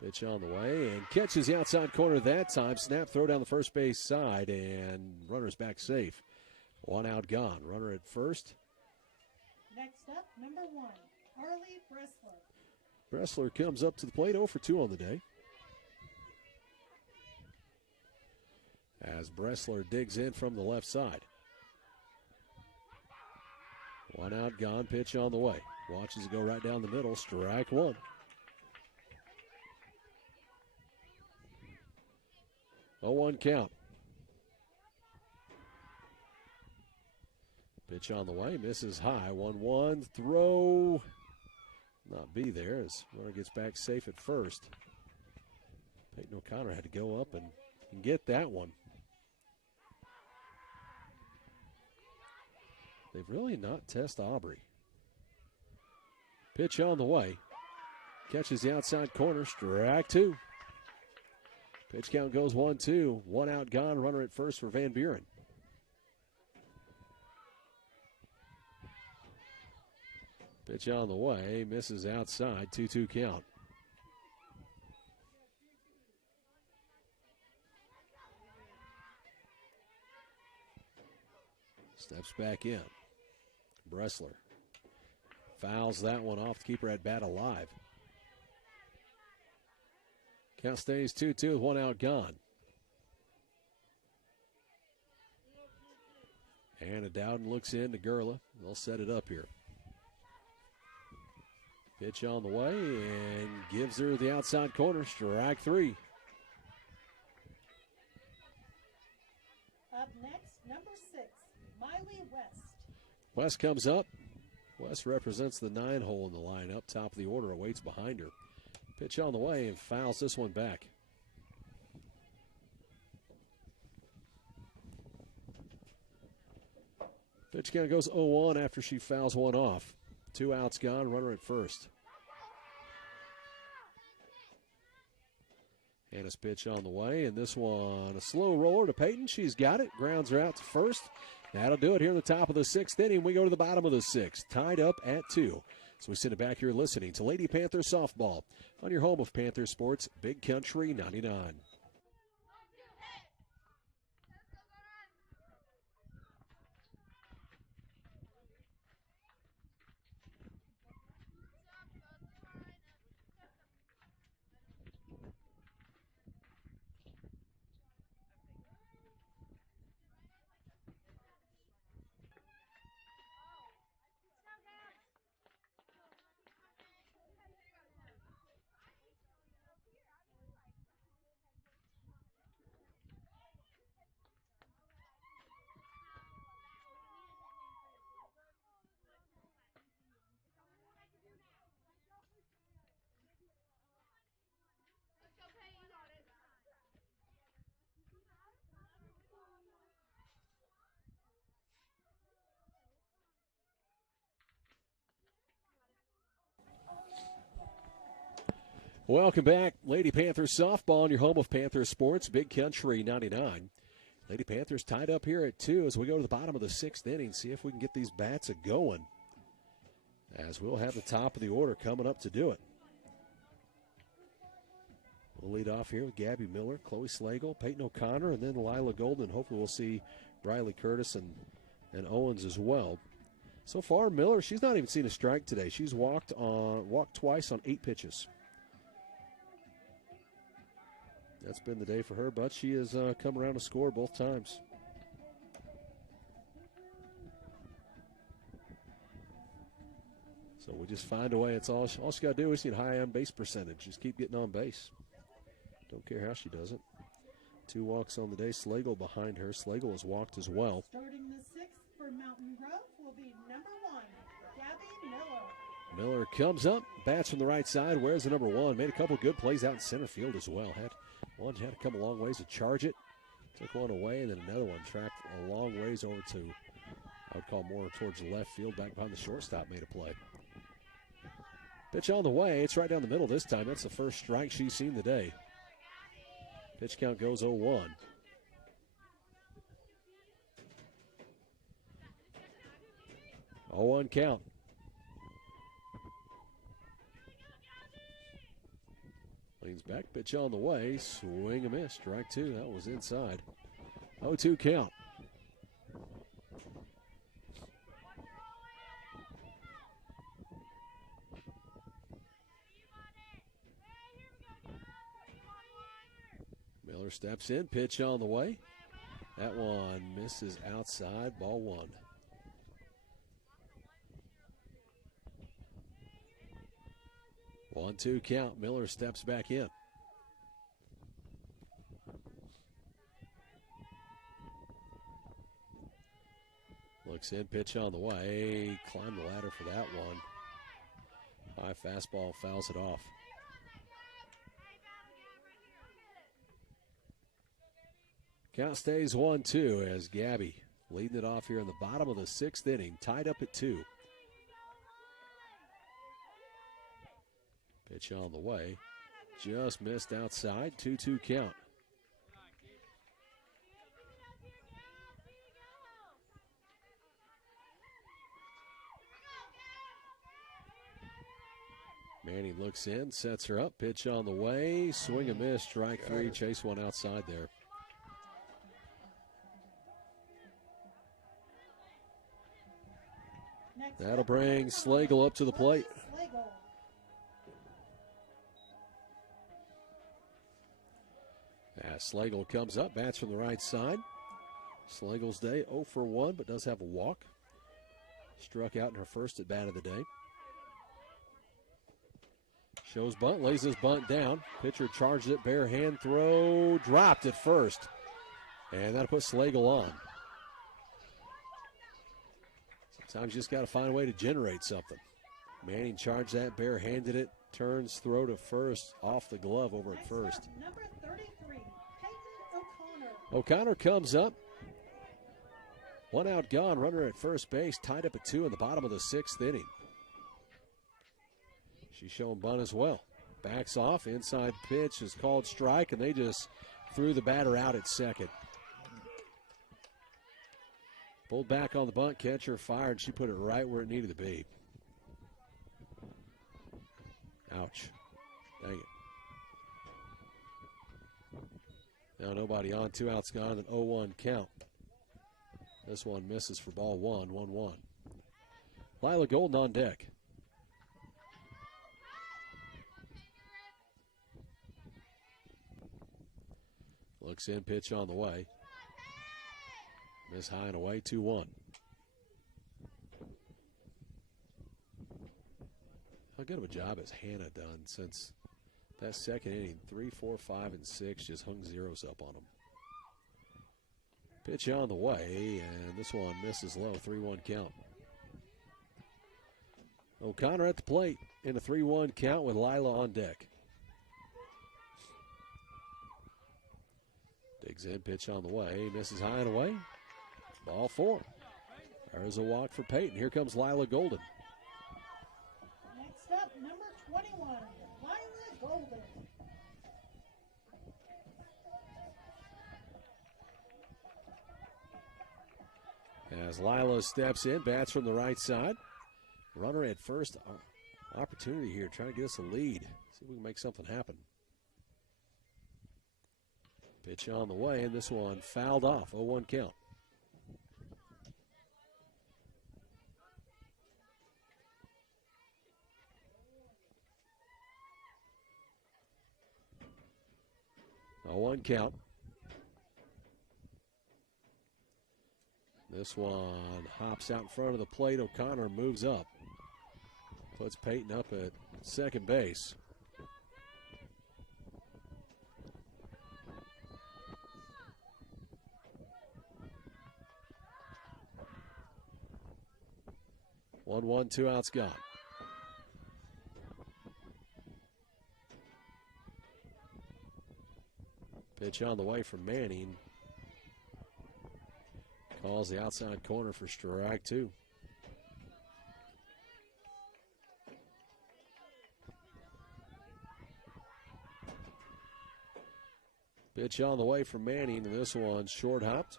Pitch on the way and catches the outside corner that time. Snap throw down the first base side and runner's back safe. 1 out gone. Runner at first. Next up, number 1, Harley Bressler. Bressler comes up to the plate, 0 for 2 on the day. As Bressler digs in from the left side. 1 out gone, pitch on the way. Watches it go right down the middle, strike 1. A 1 count. Pitch on the way, misses high. 1-1, throw. Not be there as runner gets back safe at first. Peyton O'Connor had to go up and get that one. They've really not tested Aubrey. Pitch on the way. Catches the outside corner, strike 2. Pitch count goes 1-2. 1 out gone, runner at first for Van Buren. Pitch on the way, misses outside, 2-2 count. Steps back in. Bressler fouls that one off to keep her at bat alive. Count stays 2-2 with 1 out gone. Hannah Dowden looks in to Gurla. They'll set it up here. Pitch on the way and gives her the outside corner, strike 3. Up next, number 6, Miley West. West comes up. West represents the 9-hole in the lineup. Top of the order, awaits behind her. Pitch on the way and fouls this one back. Pitch count goes 0-1 after she fouls one off. 2 outs gone, runner at first. Hannah's pitch on the way, and this one a slow roller to Peyton. She's got it, grounds her out to first, That'll do it here in the top of the 6th inning. We go to the bottom of the 6th, tied up at 2. So we send it back here listening to Lady Panther softball on your home of Panther Sports, Big Country 99. Welcome back, Lady Panthers softball on your home of Panther Sports, Big Country 99. Lady Panthers tied up here at 2 as we go to the bottom of the 6th inning. See if we can get these bats a-going, as we'll have the top of the order coming up to do it. We'll lead off here with Gabby Miller, Chloe Slagle, Peyton O'Connor, and then Lila Golden. Hopefully we'll see Riley Curtis and Owens as well. So far, Miller, she's not even seen a strike today. She's walked twice on 8 pitches. That's been the day for her, but she has come around to score both times. So we just find a way. It's all she got to do is need high on base percentage. Just keep getting on base. Don't care how she does it. 2 walks on the day. Slagle behind her. Slagle has walked as well. Starting the 6th for Mountain Grove will be number 1, Gabby Miller. Miller comes up, bats from the right side. Where's the number 1? Made a couple good plays out in center field as well. Had to come a long ways to charge it. Took one away, and then another one tracked a long ways over to, I would call more towards the left field, back behind the shortstop, made a play. Pitch on the way. It's right down the middle this time. That's the first strike she's seen today. Pitch count goes 0-1. Oh, 0-1 count. Leans back, pitch on the way, swing and miss. Strike 2, that was inside. 0-2 count. Miller steps in, pitch on the way. That one misses outside, ball 1. One-two count. Miller steps back in. Looks in, pitch on the way. Climb the ladder for that one. High fastball fouls it off. Count stays 1-2 as Gabby leading it off here in the bottom of the 6th inning, tied up at 2. Pitch on the way. Just missed outside. 2-2 count. Manning looks in, sets her up. Pitch on the way. Swing and miss. Strike 3. Chase one outside there. That'll bring Slagle up to the plate. As Slagle comes up, bats from the right side. Slagle's day 0 for 1, but does have a walk. Struck out in her first at bat of the day. Shows bunt, lays his bunt down. Pitcher charged it, bare hand throw, dropped at first. And that'll put Slagle on. Sometimes you just got to find a way to generate something. Manning charged that, bare-handed it, turns, throw to first, off the glove over at first. Number 33, Peyton O'Connor. O'Connor comes up. 1 out gone, runner at first base, tied up at 2 in the bottom of the 6th inning. She's showing bunt as well. Backs off, inside pitch is called strike, and they just threw the batter out at second. Pulled back on the bunt, catcher fired. She put it right where it needed to be. Ouch. Dang it. Now nobody on, 2 outs gone, an 0-1 count. This one misses for ball 1-1. Lila Golden on deck. Looks in, pitch on the way. Miss high and away, 2-1. How good of a job has Hannah done since that second inning? 3, 4, 5, and 6 just hung zeros up on them. Pitch on the way, and this one misses low, 3-1 count. O'Connor at the plate in a 3-1 count with Lila on deck. Digs in, pitch on the way, misses high and away. Ball 4. There's a walk for Peyton. Here comes Lila Golden. Next up, number 21, Lila Golden. As Lila steps in, bats from the right side. Runner at first. Opportunity here, trying to get us a lead. See if we can make something happen. Pitch on the way, and this one fouled off. 0-1 count. A 1 count. This one hops out in front of the plate. O'Connor moves up. Puts Peyton up at second base. One, 2 outs gone. Pitch on the way from Manning. Calls the outside corner for strike 2. Pitch on the way from Manning, and this one short hopped.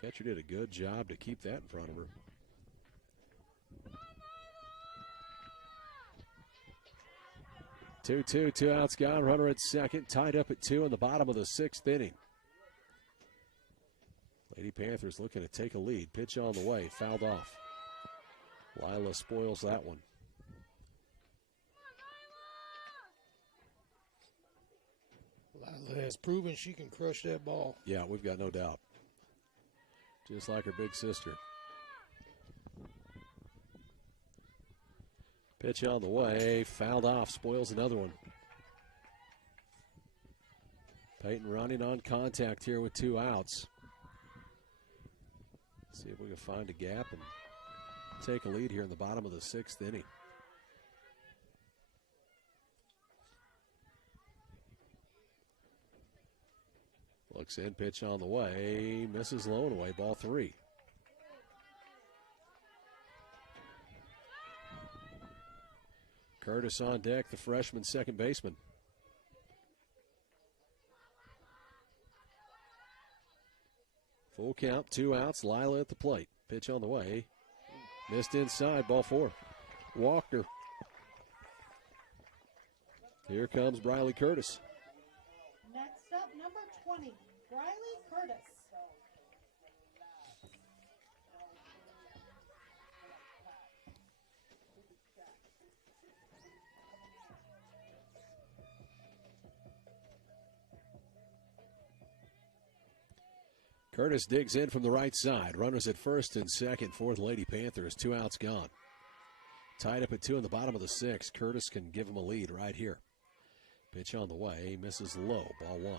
Catcher did a good job to keep that in front of her. Two outs gone. Runner at second, tied up at 2 in the bottom of the 6th inning. Lady Panthers looking to take a lead. Pitch on the way, fouled off. Lila spoils that one. Lila has proven she can crush that ball. Yeah, we've got no doubt. Just like her big sister. Pitch on the way, fouled off, spoils another one. Peyton running on contact here with 2 outs. See if we can find a gap and take a lead here in the bottom of the 6th inning. Looks in, pitch on the way, misses low and away, ball 3. Curtis on deck, the freshman second baseman. Full count, 2 outs, Lila at the plate. Pitch on the way. Missed inside, ball 4. Walked her. Here comes Briley Curtis. Next up, number 20, Briley Curtis. Curtis digs in from the right side. Runners at first and second for the Lady Panthers. 2 outs gone. Tied up at 2 in the bottom of the 6th. Curtis can give them a lead right here. Pitch on the way. Misses low. Ball 1.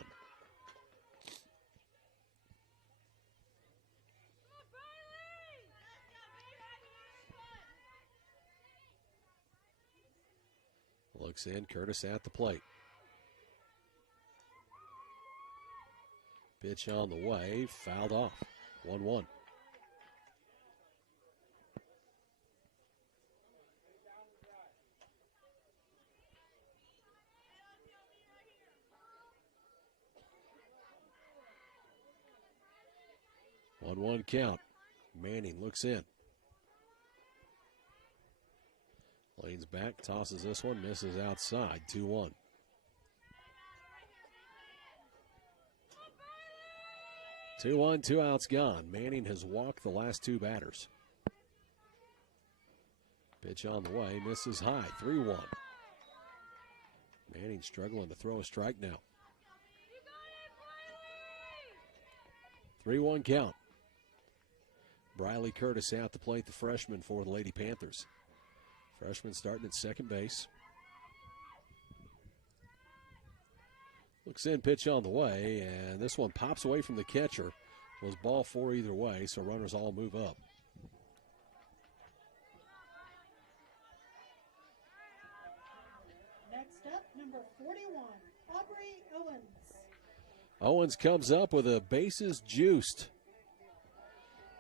Looks in. Curtis at the plate. Pitch on the way, fouled off. 1-1. One count. Manning looks in. Lanes back, tosses this one, misses outside, 2-1. Two one, 2 outs gone. Manning has walked the last two batters. Pitch on the way, misses high, 3-1. Manning struggling to throw a strike now. 3-1 count. Briley Curtis out to plate, the freshman for the Lady Panthers. Freshman starting at second base. Looks in, pitch on the way, and this one pops away from the catcher. Was ball four either way, so runners all move up. Next up, number 41, Aubrey Owens. Owens comes up with a bases juiced.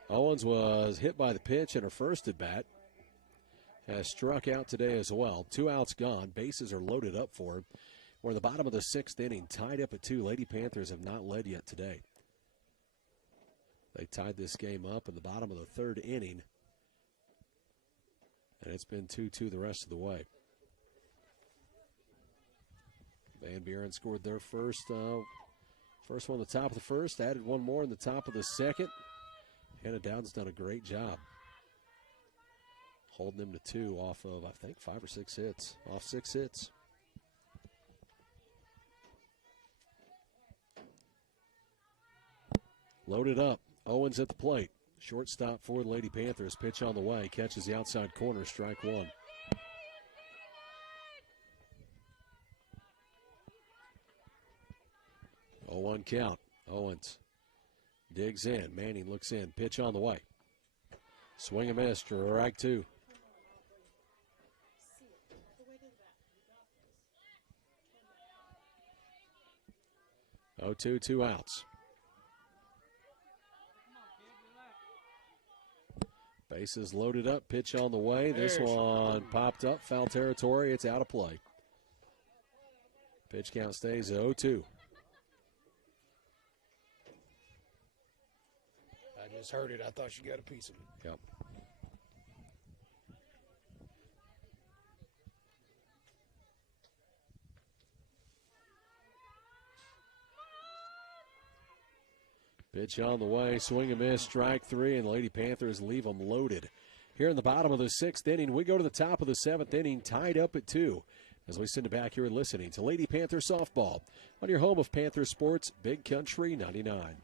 Owens was hit by the pitch in her first at bat. Has struck out today as well. 2 outs gone. Bases are loaded up for him. We're in the bottom of the 6th inning, tied up at 2. Lady Panthers have not led yet today. They tied this game up in the bottom of the 3rd inning, and it's been 2-2 the rest of the way. Van Buren scored their first one in the top of the 1st, added one more in the top of the 2nd. Hannah Dowd's done a great job holding them to 2 off of, I think, 5 or 6 hits, off 6 hits. Loaded up. Owens at the plate. Shortstop for the Lady Panthers. Pitch on the way. Catches the outside corner. Strike one. Oh, 1 count. Owens digs in. Manning looks in. Pitch on the way. Swing and miss. Strike 2. 0-2, 2 outs. Bases loaded up, pitch on the way. This one popped up, foul territory. It's out of play. Pitch count stays at 0-2. I just heard it. I thought she got a piece of it. Yep. Pitch on the way, swing and miss, strike 3, and the Lady Panthers leave them loaded. Here in the bottom of the 6th inning, we go to the top of the 7th inning, tied up at 2. As we send it back here listening to Lady Panther Softball on your home of Panther Sports, Big Country 99.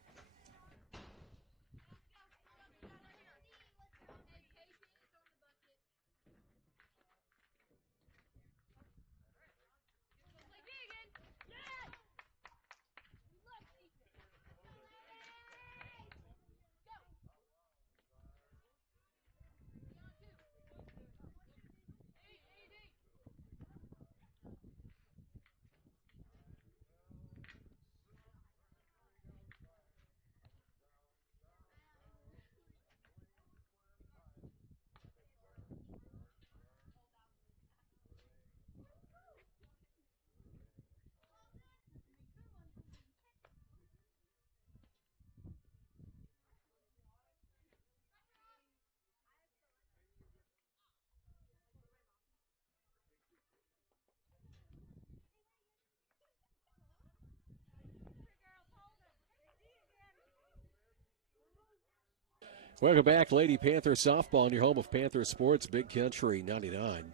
Welcome back, Lady Panther Softball on your home of Panther Sports, Big Country 99.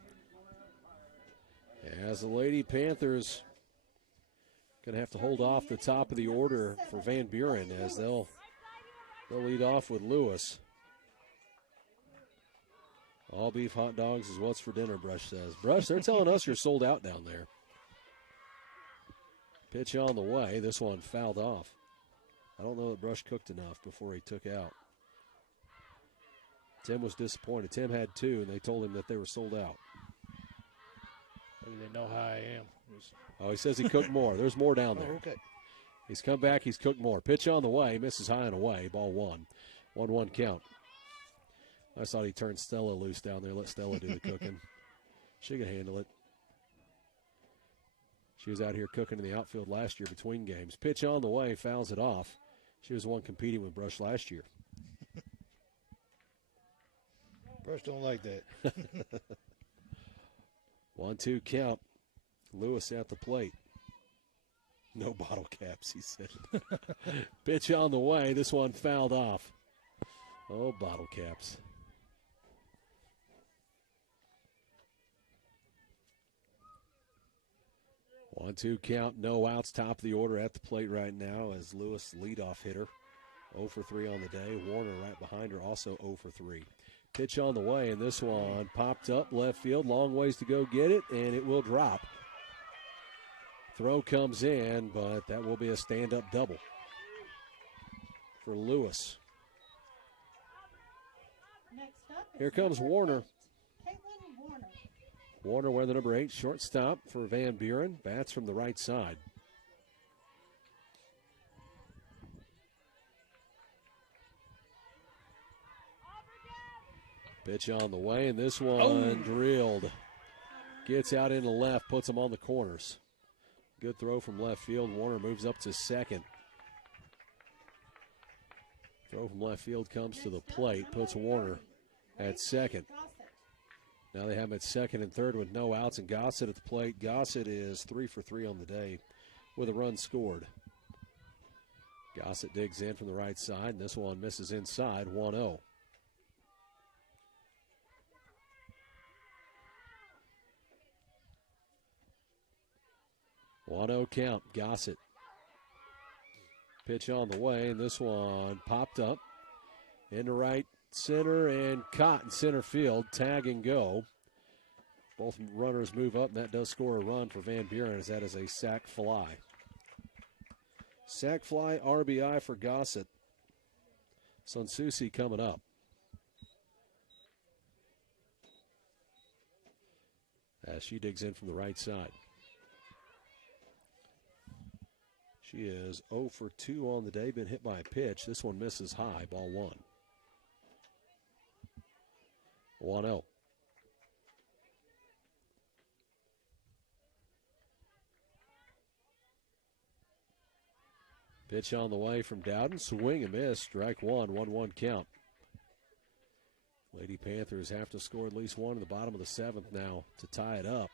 As the Lady Panthers going to have to hold off the top of the order for Van Buren as they'll lead off with Lewis. All beef hot dogs is what's for dinner, Brush says. Brush, they're telling us you're sold out down there. Pitch on the way. This one fouled off. I don't know that Brush cooked enough before he took out. Tim was disappointed. Tim had 2, and they told him that they were sold out. Maybe they know how I am. Oh, he says he cooked more. There's more down there. Oh, okay. He's come back. He's cooked more. Pitch on the way. Misses high and away. Ball 1. 1-1 count. I thought he turned Stella loose down there. Let Stella do the cooking. She can handle it. She was out here cooking in the outfield last year between games. Pitch on the way. Fouls it off. She was the one competing with Brush last year. Brush don't like that. 1-2 count. Lewis at the plate. No bottle caps, he said. Pitch on the way. This one fouled off. Oh, bottle caps. 1-2 count, no outs, top of the order at the plate right now as Lewis, leadoff hitter, 0 for 3 on the day. Warner right behind her, also 0 for 3. Pitch on the way, and this one popped up left field. Long ways to go get it, and it will drop. Throw comes in, but that will be a stand-up double for Lewis. Next up is Here comes number Warner. 8, Caitlin Warner. Warner wearing the number 8 shortstop for Van Buren. Bats from the right side. Pitch on the way, and this one drilled. Gets out into left, puts him on the corners. Good throw from left field. Warner moves up to second. Throw from left field comes to the plate, puts Warner at second. Now they have him at second and third with no outs, and Gossett at the plate. Gossett is 3 for 3 on the day with a run scored. Gossett digs in from the right side, and this one misses inside, 1-0. Count, Gossett. Pitch on the way, and this one popped up into right center and caught in center field. Tag and go. Both runners move up, and that does score a run for Van Buren, as that is a sac fly. Sac fly RBI for Gossett. Sunsusi coming up. As she digs in from the right side. She is 0 for 2 on the day, been hit by a pitch. This one misses high, ball 1. 1-0. Pitch on the way from Dowden, swing and miss, strike 1, 1-1 count. Lady Panthers have to score at least one in the bottom of the 7th now to tie it up.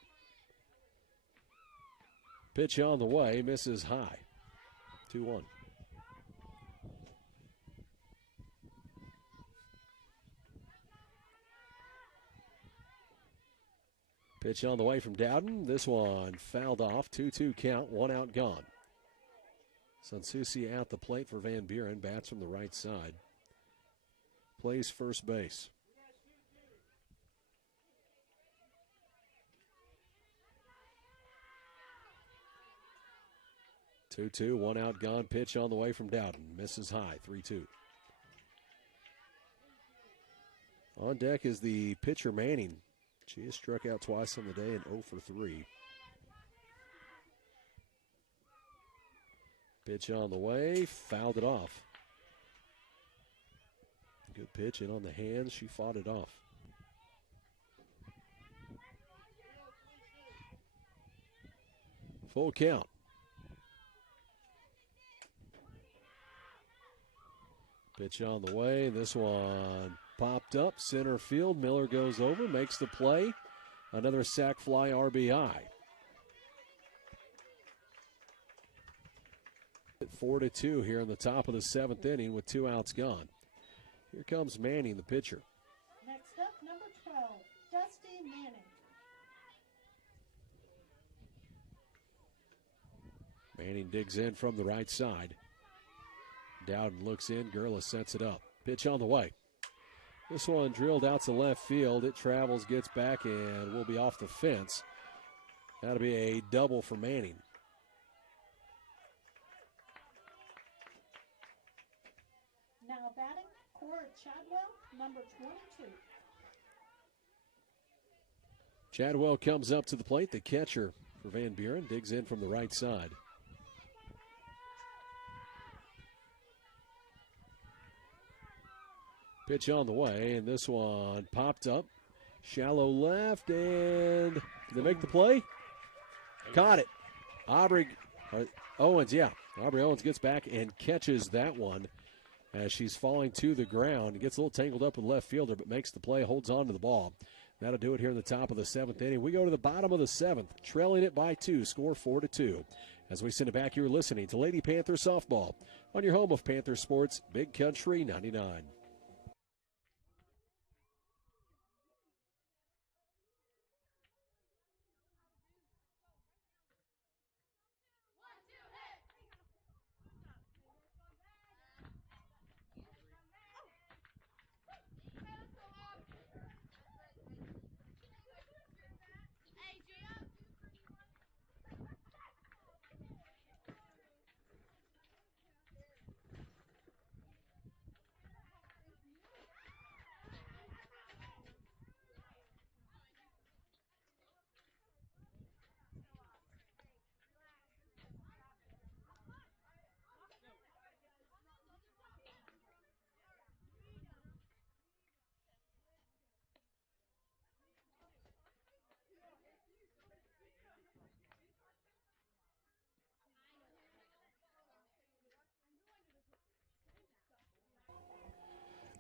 Pitch on the way, misses high. 2-1. Pitch on the way from Dowden. This one fouled off. 2-2 count. 1 out, gone. Sunsusi at the plate for Van Buren. Bats from the right side. Plays first base. Two, 1 out, gone. Pitch on the way from Dowden. Misses high, 3-2. On deck is the pitcher Manning. She has struck out twice on the day and 0 for 3. Pitch on the way, fouled it off. Good pitch in on the hands. She fought it off. Full count. Pitch on the way. This one popped up. Center field. Miller goes over, makes the play. Another sac fly RBI. 4-2 here in the top of the 7th inning with 2 outs gone. Here comes Manning, the pitcher. Next up, number 12, Dusty Manning. Manning digs in from the right side. Dowden looks in. Gurley sets it up. Pitch on the way. This one drilled out to left field. It travels, gets back, and will be off the fence. That'll be a double for Manning. Now batting, Cora Chadwell, number 22. Chadwell comes up to the plate. The catcher for Van Buren digs in from the right side. Pitch on the way, and this one popped up. Shallow left, and did they make the play? Caught it. Aubrey Owens gets back and catches that one as she's falling to the ground. It gets a little tangled up with left fielder, but makes the play, holds on to the ball. That'll do it here in the top of the 7th inning. We go to the bottom of the 7th, trailing it by 2, score 4-2. As we send it back, you're listening to Lady Panther Softball on your home of Panther Sports, Big Country 99.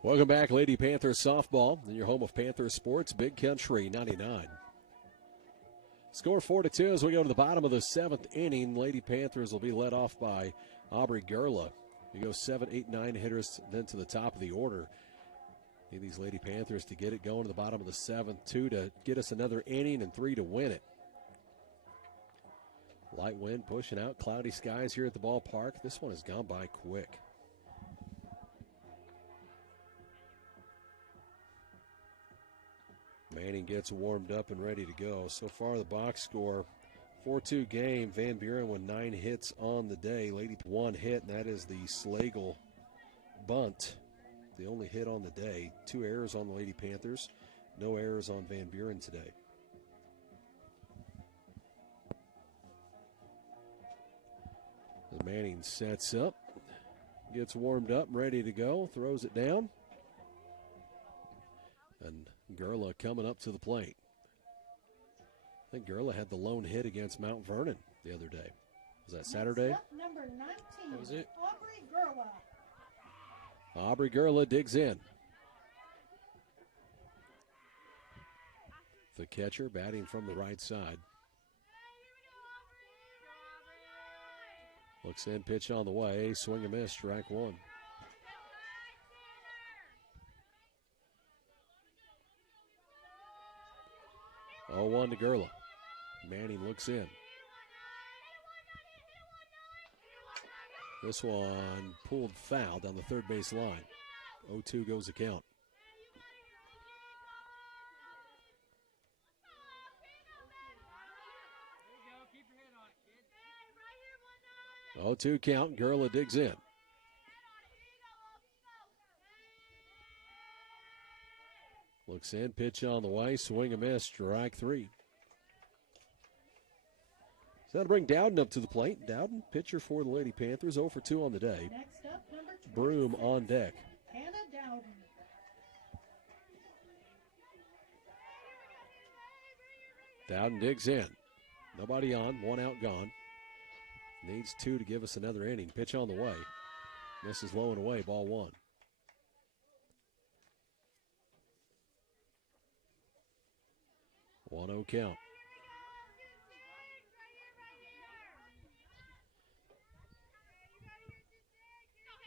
Welcome back, Lady Panther Softball, in your home of Panther Sports, Big Country 99. Score 4-2 as we go to the bottom of the 7th inning. Lady Panthers will be led off by Aubrey Gerla. You go 7, 8, 9 hitters then to the top of the order. Need these Lady Panthers to get it going to the bottom of the 7th, 2 to get us another inning and 3 to win it. Light wind pushing out, cloudy skies here at the ballpark. This one has gone by quick. Manning gets warmed up and ready to go. So far, the box score, 4-2 game. Van Buren with 9 hits on the day. Lady 1 hit, and that is the Slagle bunt. The only hit on the day. 2 errors on the Lady Panthers. No errors on Van Buren today. As Manning sets up, gets warmed up, ready to go, throws it down. And Gerla coming up to the plate. I think Gerla had the lone hit against Mount Vernon the other day. Was that Saturday? Next up, number 19, That was it. Aubrey Gerla. Aubrey Gerla digs in. The catcher batting from the right side. Looks in, pitch on the way, swing and miss, strike 1. 0-1 to Gerla. Manning looks in. This one pulled foul down the third base line. 0-2 goes the count. Oh, 2 count. Gerla digs in. Looks in, pitch on the way, swing and miss, strike 3. So that'll bring Dowden up to the plate. Dowden, pitcher for the Lady Panthers, 0 for 2 on the day. Next up, number 26, Broom on deck. Hannah Dowden. Dowden digs in. Nobody on, 1 out gone. Needs 2 to give us another inning. Pitch on the way. Misses low and away, ball 1. One 0 count.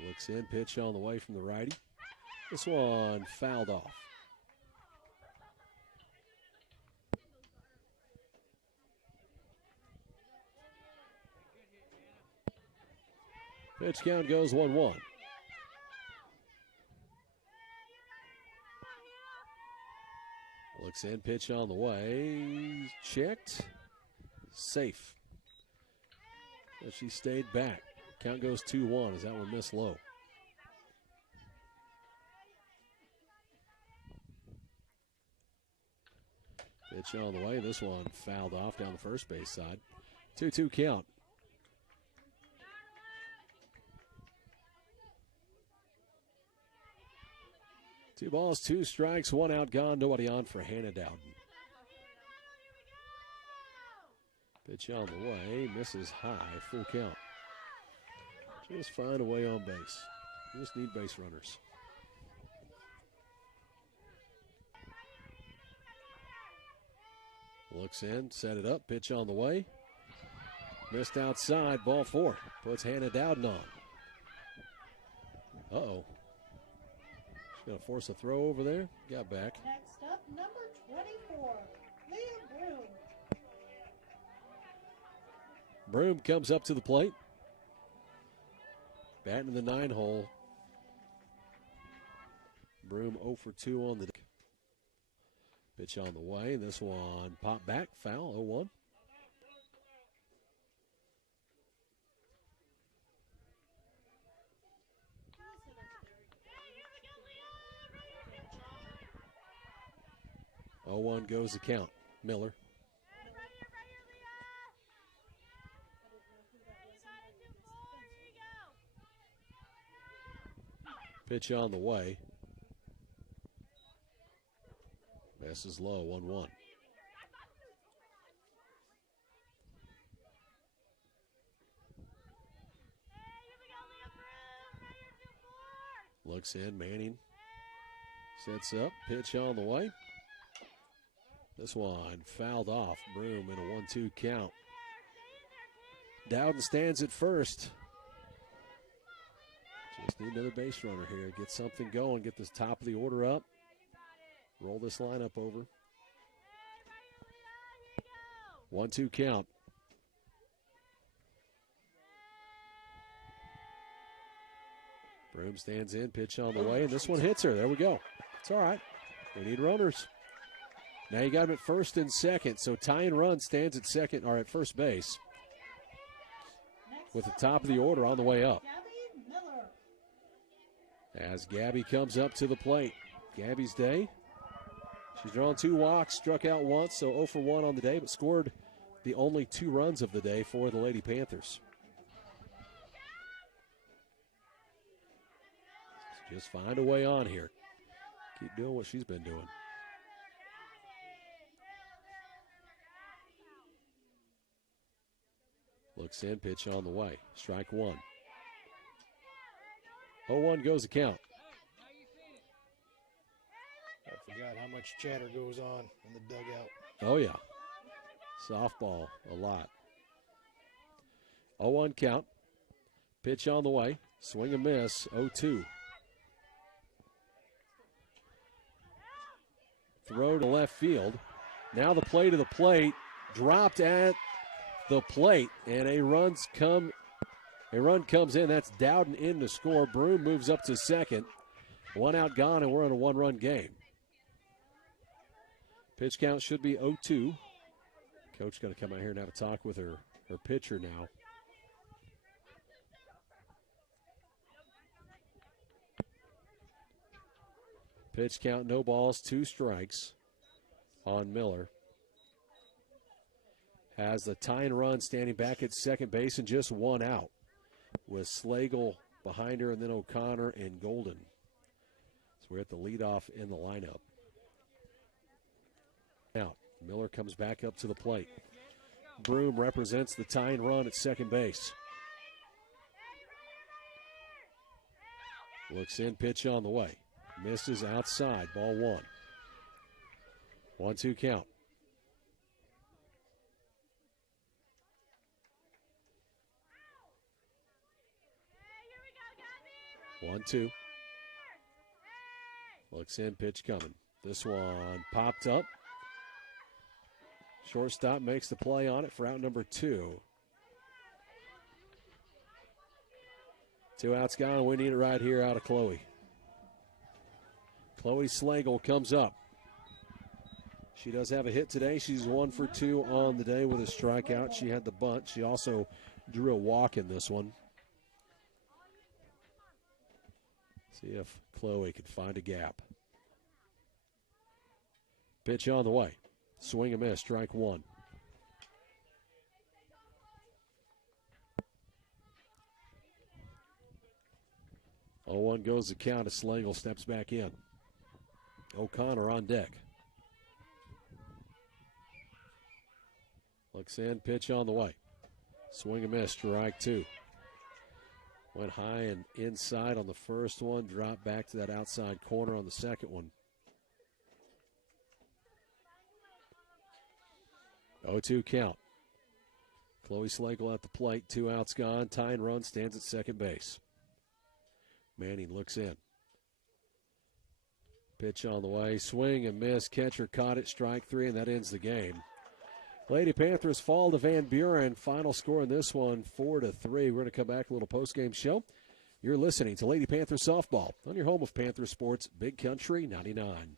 Looks in, pitch on the way from the righty. This one fouled off. Pitch count goes 1-1. Looks in, pitch on the way. Checked. Safe. But she stayed back. Count goes 2-1 as that one missed low. Pitch on the way. This one fouled off down the first base side. 2-2 count. Two balls, 2 strikes, 1 out gone. Nobody on for Hannah Dowden. Pitch on the way, misses high, full count. Just find a way on base. You just need base runners. Looks in, set it up, pitch on the way. Missed outside, ball 4. Puts Hannah Dowden on. Uh-oh. She's going to force a throw over there. Got back. Next up, number 24, Leah Broom. Broom comes up to the plate. Batting in the 9 hole. Broom 0 for 2 on the deck. Pitch on the way. This one pop back, foul, 0-1. Oh, 1 goes the count. Miller. Pitch on the way. Misses low, 1-1. Looks in, Manning sets up, pitch on the way. This one fouled off. Broom in a 1-2 count. Dowden stands at first. Just need another base runner here. Get something going. Get this top of the order up. Roll this lineup over. 1-2 count. Broom stands in. Pitch on the way. And this one hits her. There we go. It's all right. We need runners. Now you got him at first and second. So tying run stands at second or at first base. With the top of the order on the way up. As Gabby comes up to the plate. Gabby's day. She's drawn 2 walks, struck out once, so 0 for 1 on the day, but scored the only 2 runs of the day for the Lady Panthers. So just find a way on here. Keep doing what she's been doing. Looks in, pitch on the way. Strike 1. 0-1 goes the count. I forgot how much chatter goes on in the dugout. Oh, yeah. Softball, a lot. 0-1 count. Pitch on the way. Swing and miss, 0-2. Throw to left field. Now the play to the plate. Dropped at the plate, and a run comes in. That's Dowden in to score. Broom moves up to second. 1 out gone, and we're in a 1-run game. Pitch count should be 0-2. Coach going to come out here and have a talk with her pitcher now. Pitch count, no balls, 2 strikes on Miller. Has the tying run standing back at second base and just 1 out, with Slagle behind her and then O'Connor and Golden. So we're at the leadoff in the lineup. Now, Miller comes back up to the plate. Broom represents the tying run at second base. Looks in, pitch on the way. Misses outside, ball 1. 1-2 count. One, 2. Looks in, pitch coming. This one popped up. Shortstop makes the play on it for out number 2. 2 outs gone. We need it right here out of Chloe. Chloe Slagle comes up. She does have a hit today. She's 1 for 2 on the day with a strikeout. She had the bunt. She also drew a walk in this one. See if Chloe could find a gap. Pitch on the way. Swing and miss, strike 1. Oh, 1 goes the count as Slagle steps back in. O'Connor on deck. Looks in, pitch on the way. Swing and miss, strike 2. Went high and inside on the first one, dropped back to that outside corner on the second one. 0-2 count. Chloe Slagle at the plate, 2 outs gone. Tying run stands at second base. Manning looks in. Pitch on the way, swing and miss. Catcher caught it, strike 3, and that ends the game. Lady Panthers fall to Van Buren. Final score in this one, 4-3. We're going to come back, a little post-game show. You're listening to Lady Panther Softball on your home of Panther Sports, Big Country 99.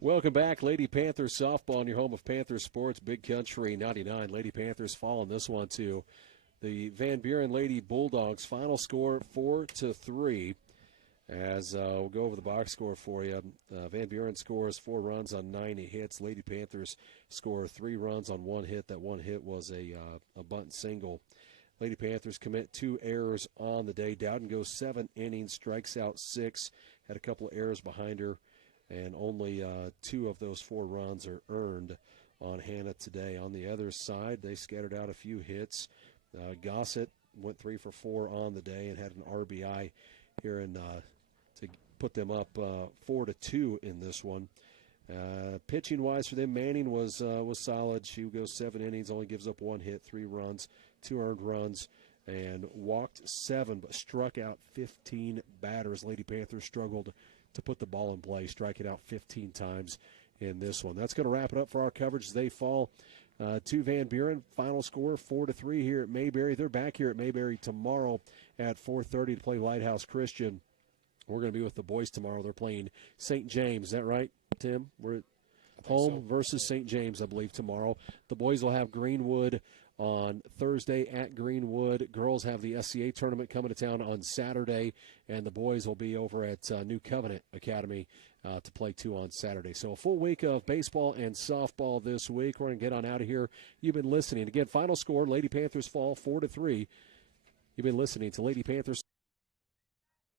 Welcome back, Lady Panthers softball on your home of Panther Sports, Big Country 99. Lady Panthers fall in this one to the Van Buren Lady Bulldogs. Final score 4-3. As we'll go over the box score for you. Van Buren scores 4 runs on 9 hits. Lady Panthers score 3 runs on 1 hit. That 1 hit was a bunt single. Lady Panthers commit 2 errors on the day. Dowden goes 7 innings, strikes out 6, had a couple of errors behind her, and only 2 of those 4 runs are earned on Hannah today. On the other side, they scattered out a few hits. Gossett went 3 for 4 on the day and had an RBI here to put them up 4-2 in this one. Pitching-wise for them, Manning was solid. She goes 7 innings, only gives up 1 hit, 3 runs, 2 earned runs, and walked 7, but struck out 15 batters. Lady Panthers struggled to put the ball in play, striking out 15 times in this one. That's going to wrap it up for our coverage as they fall to Van Buren. Final score 4-3 here at Mayberry. They're back here at Mayberry tomorrow at 4:30 to play Lighthouse Christian. We're going to be with the boys tomorrow. They're playing St. James. Is that right, Tim? We're at home versus St. James, I believe, tomorrow. The boys will have Greenwood on Thursday at Greenwood. Girls have the SCA tournament coming to town on Saturday, and the boys will be over at New Covenant Academy to play 2 on Saturday. So a full week of baseball and softball this week. We're going to get on out of here. You've been listening. Again, final score, Lady Panthers fall 4-3. You've been listening to Lady Panthers.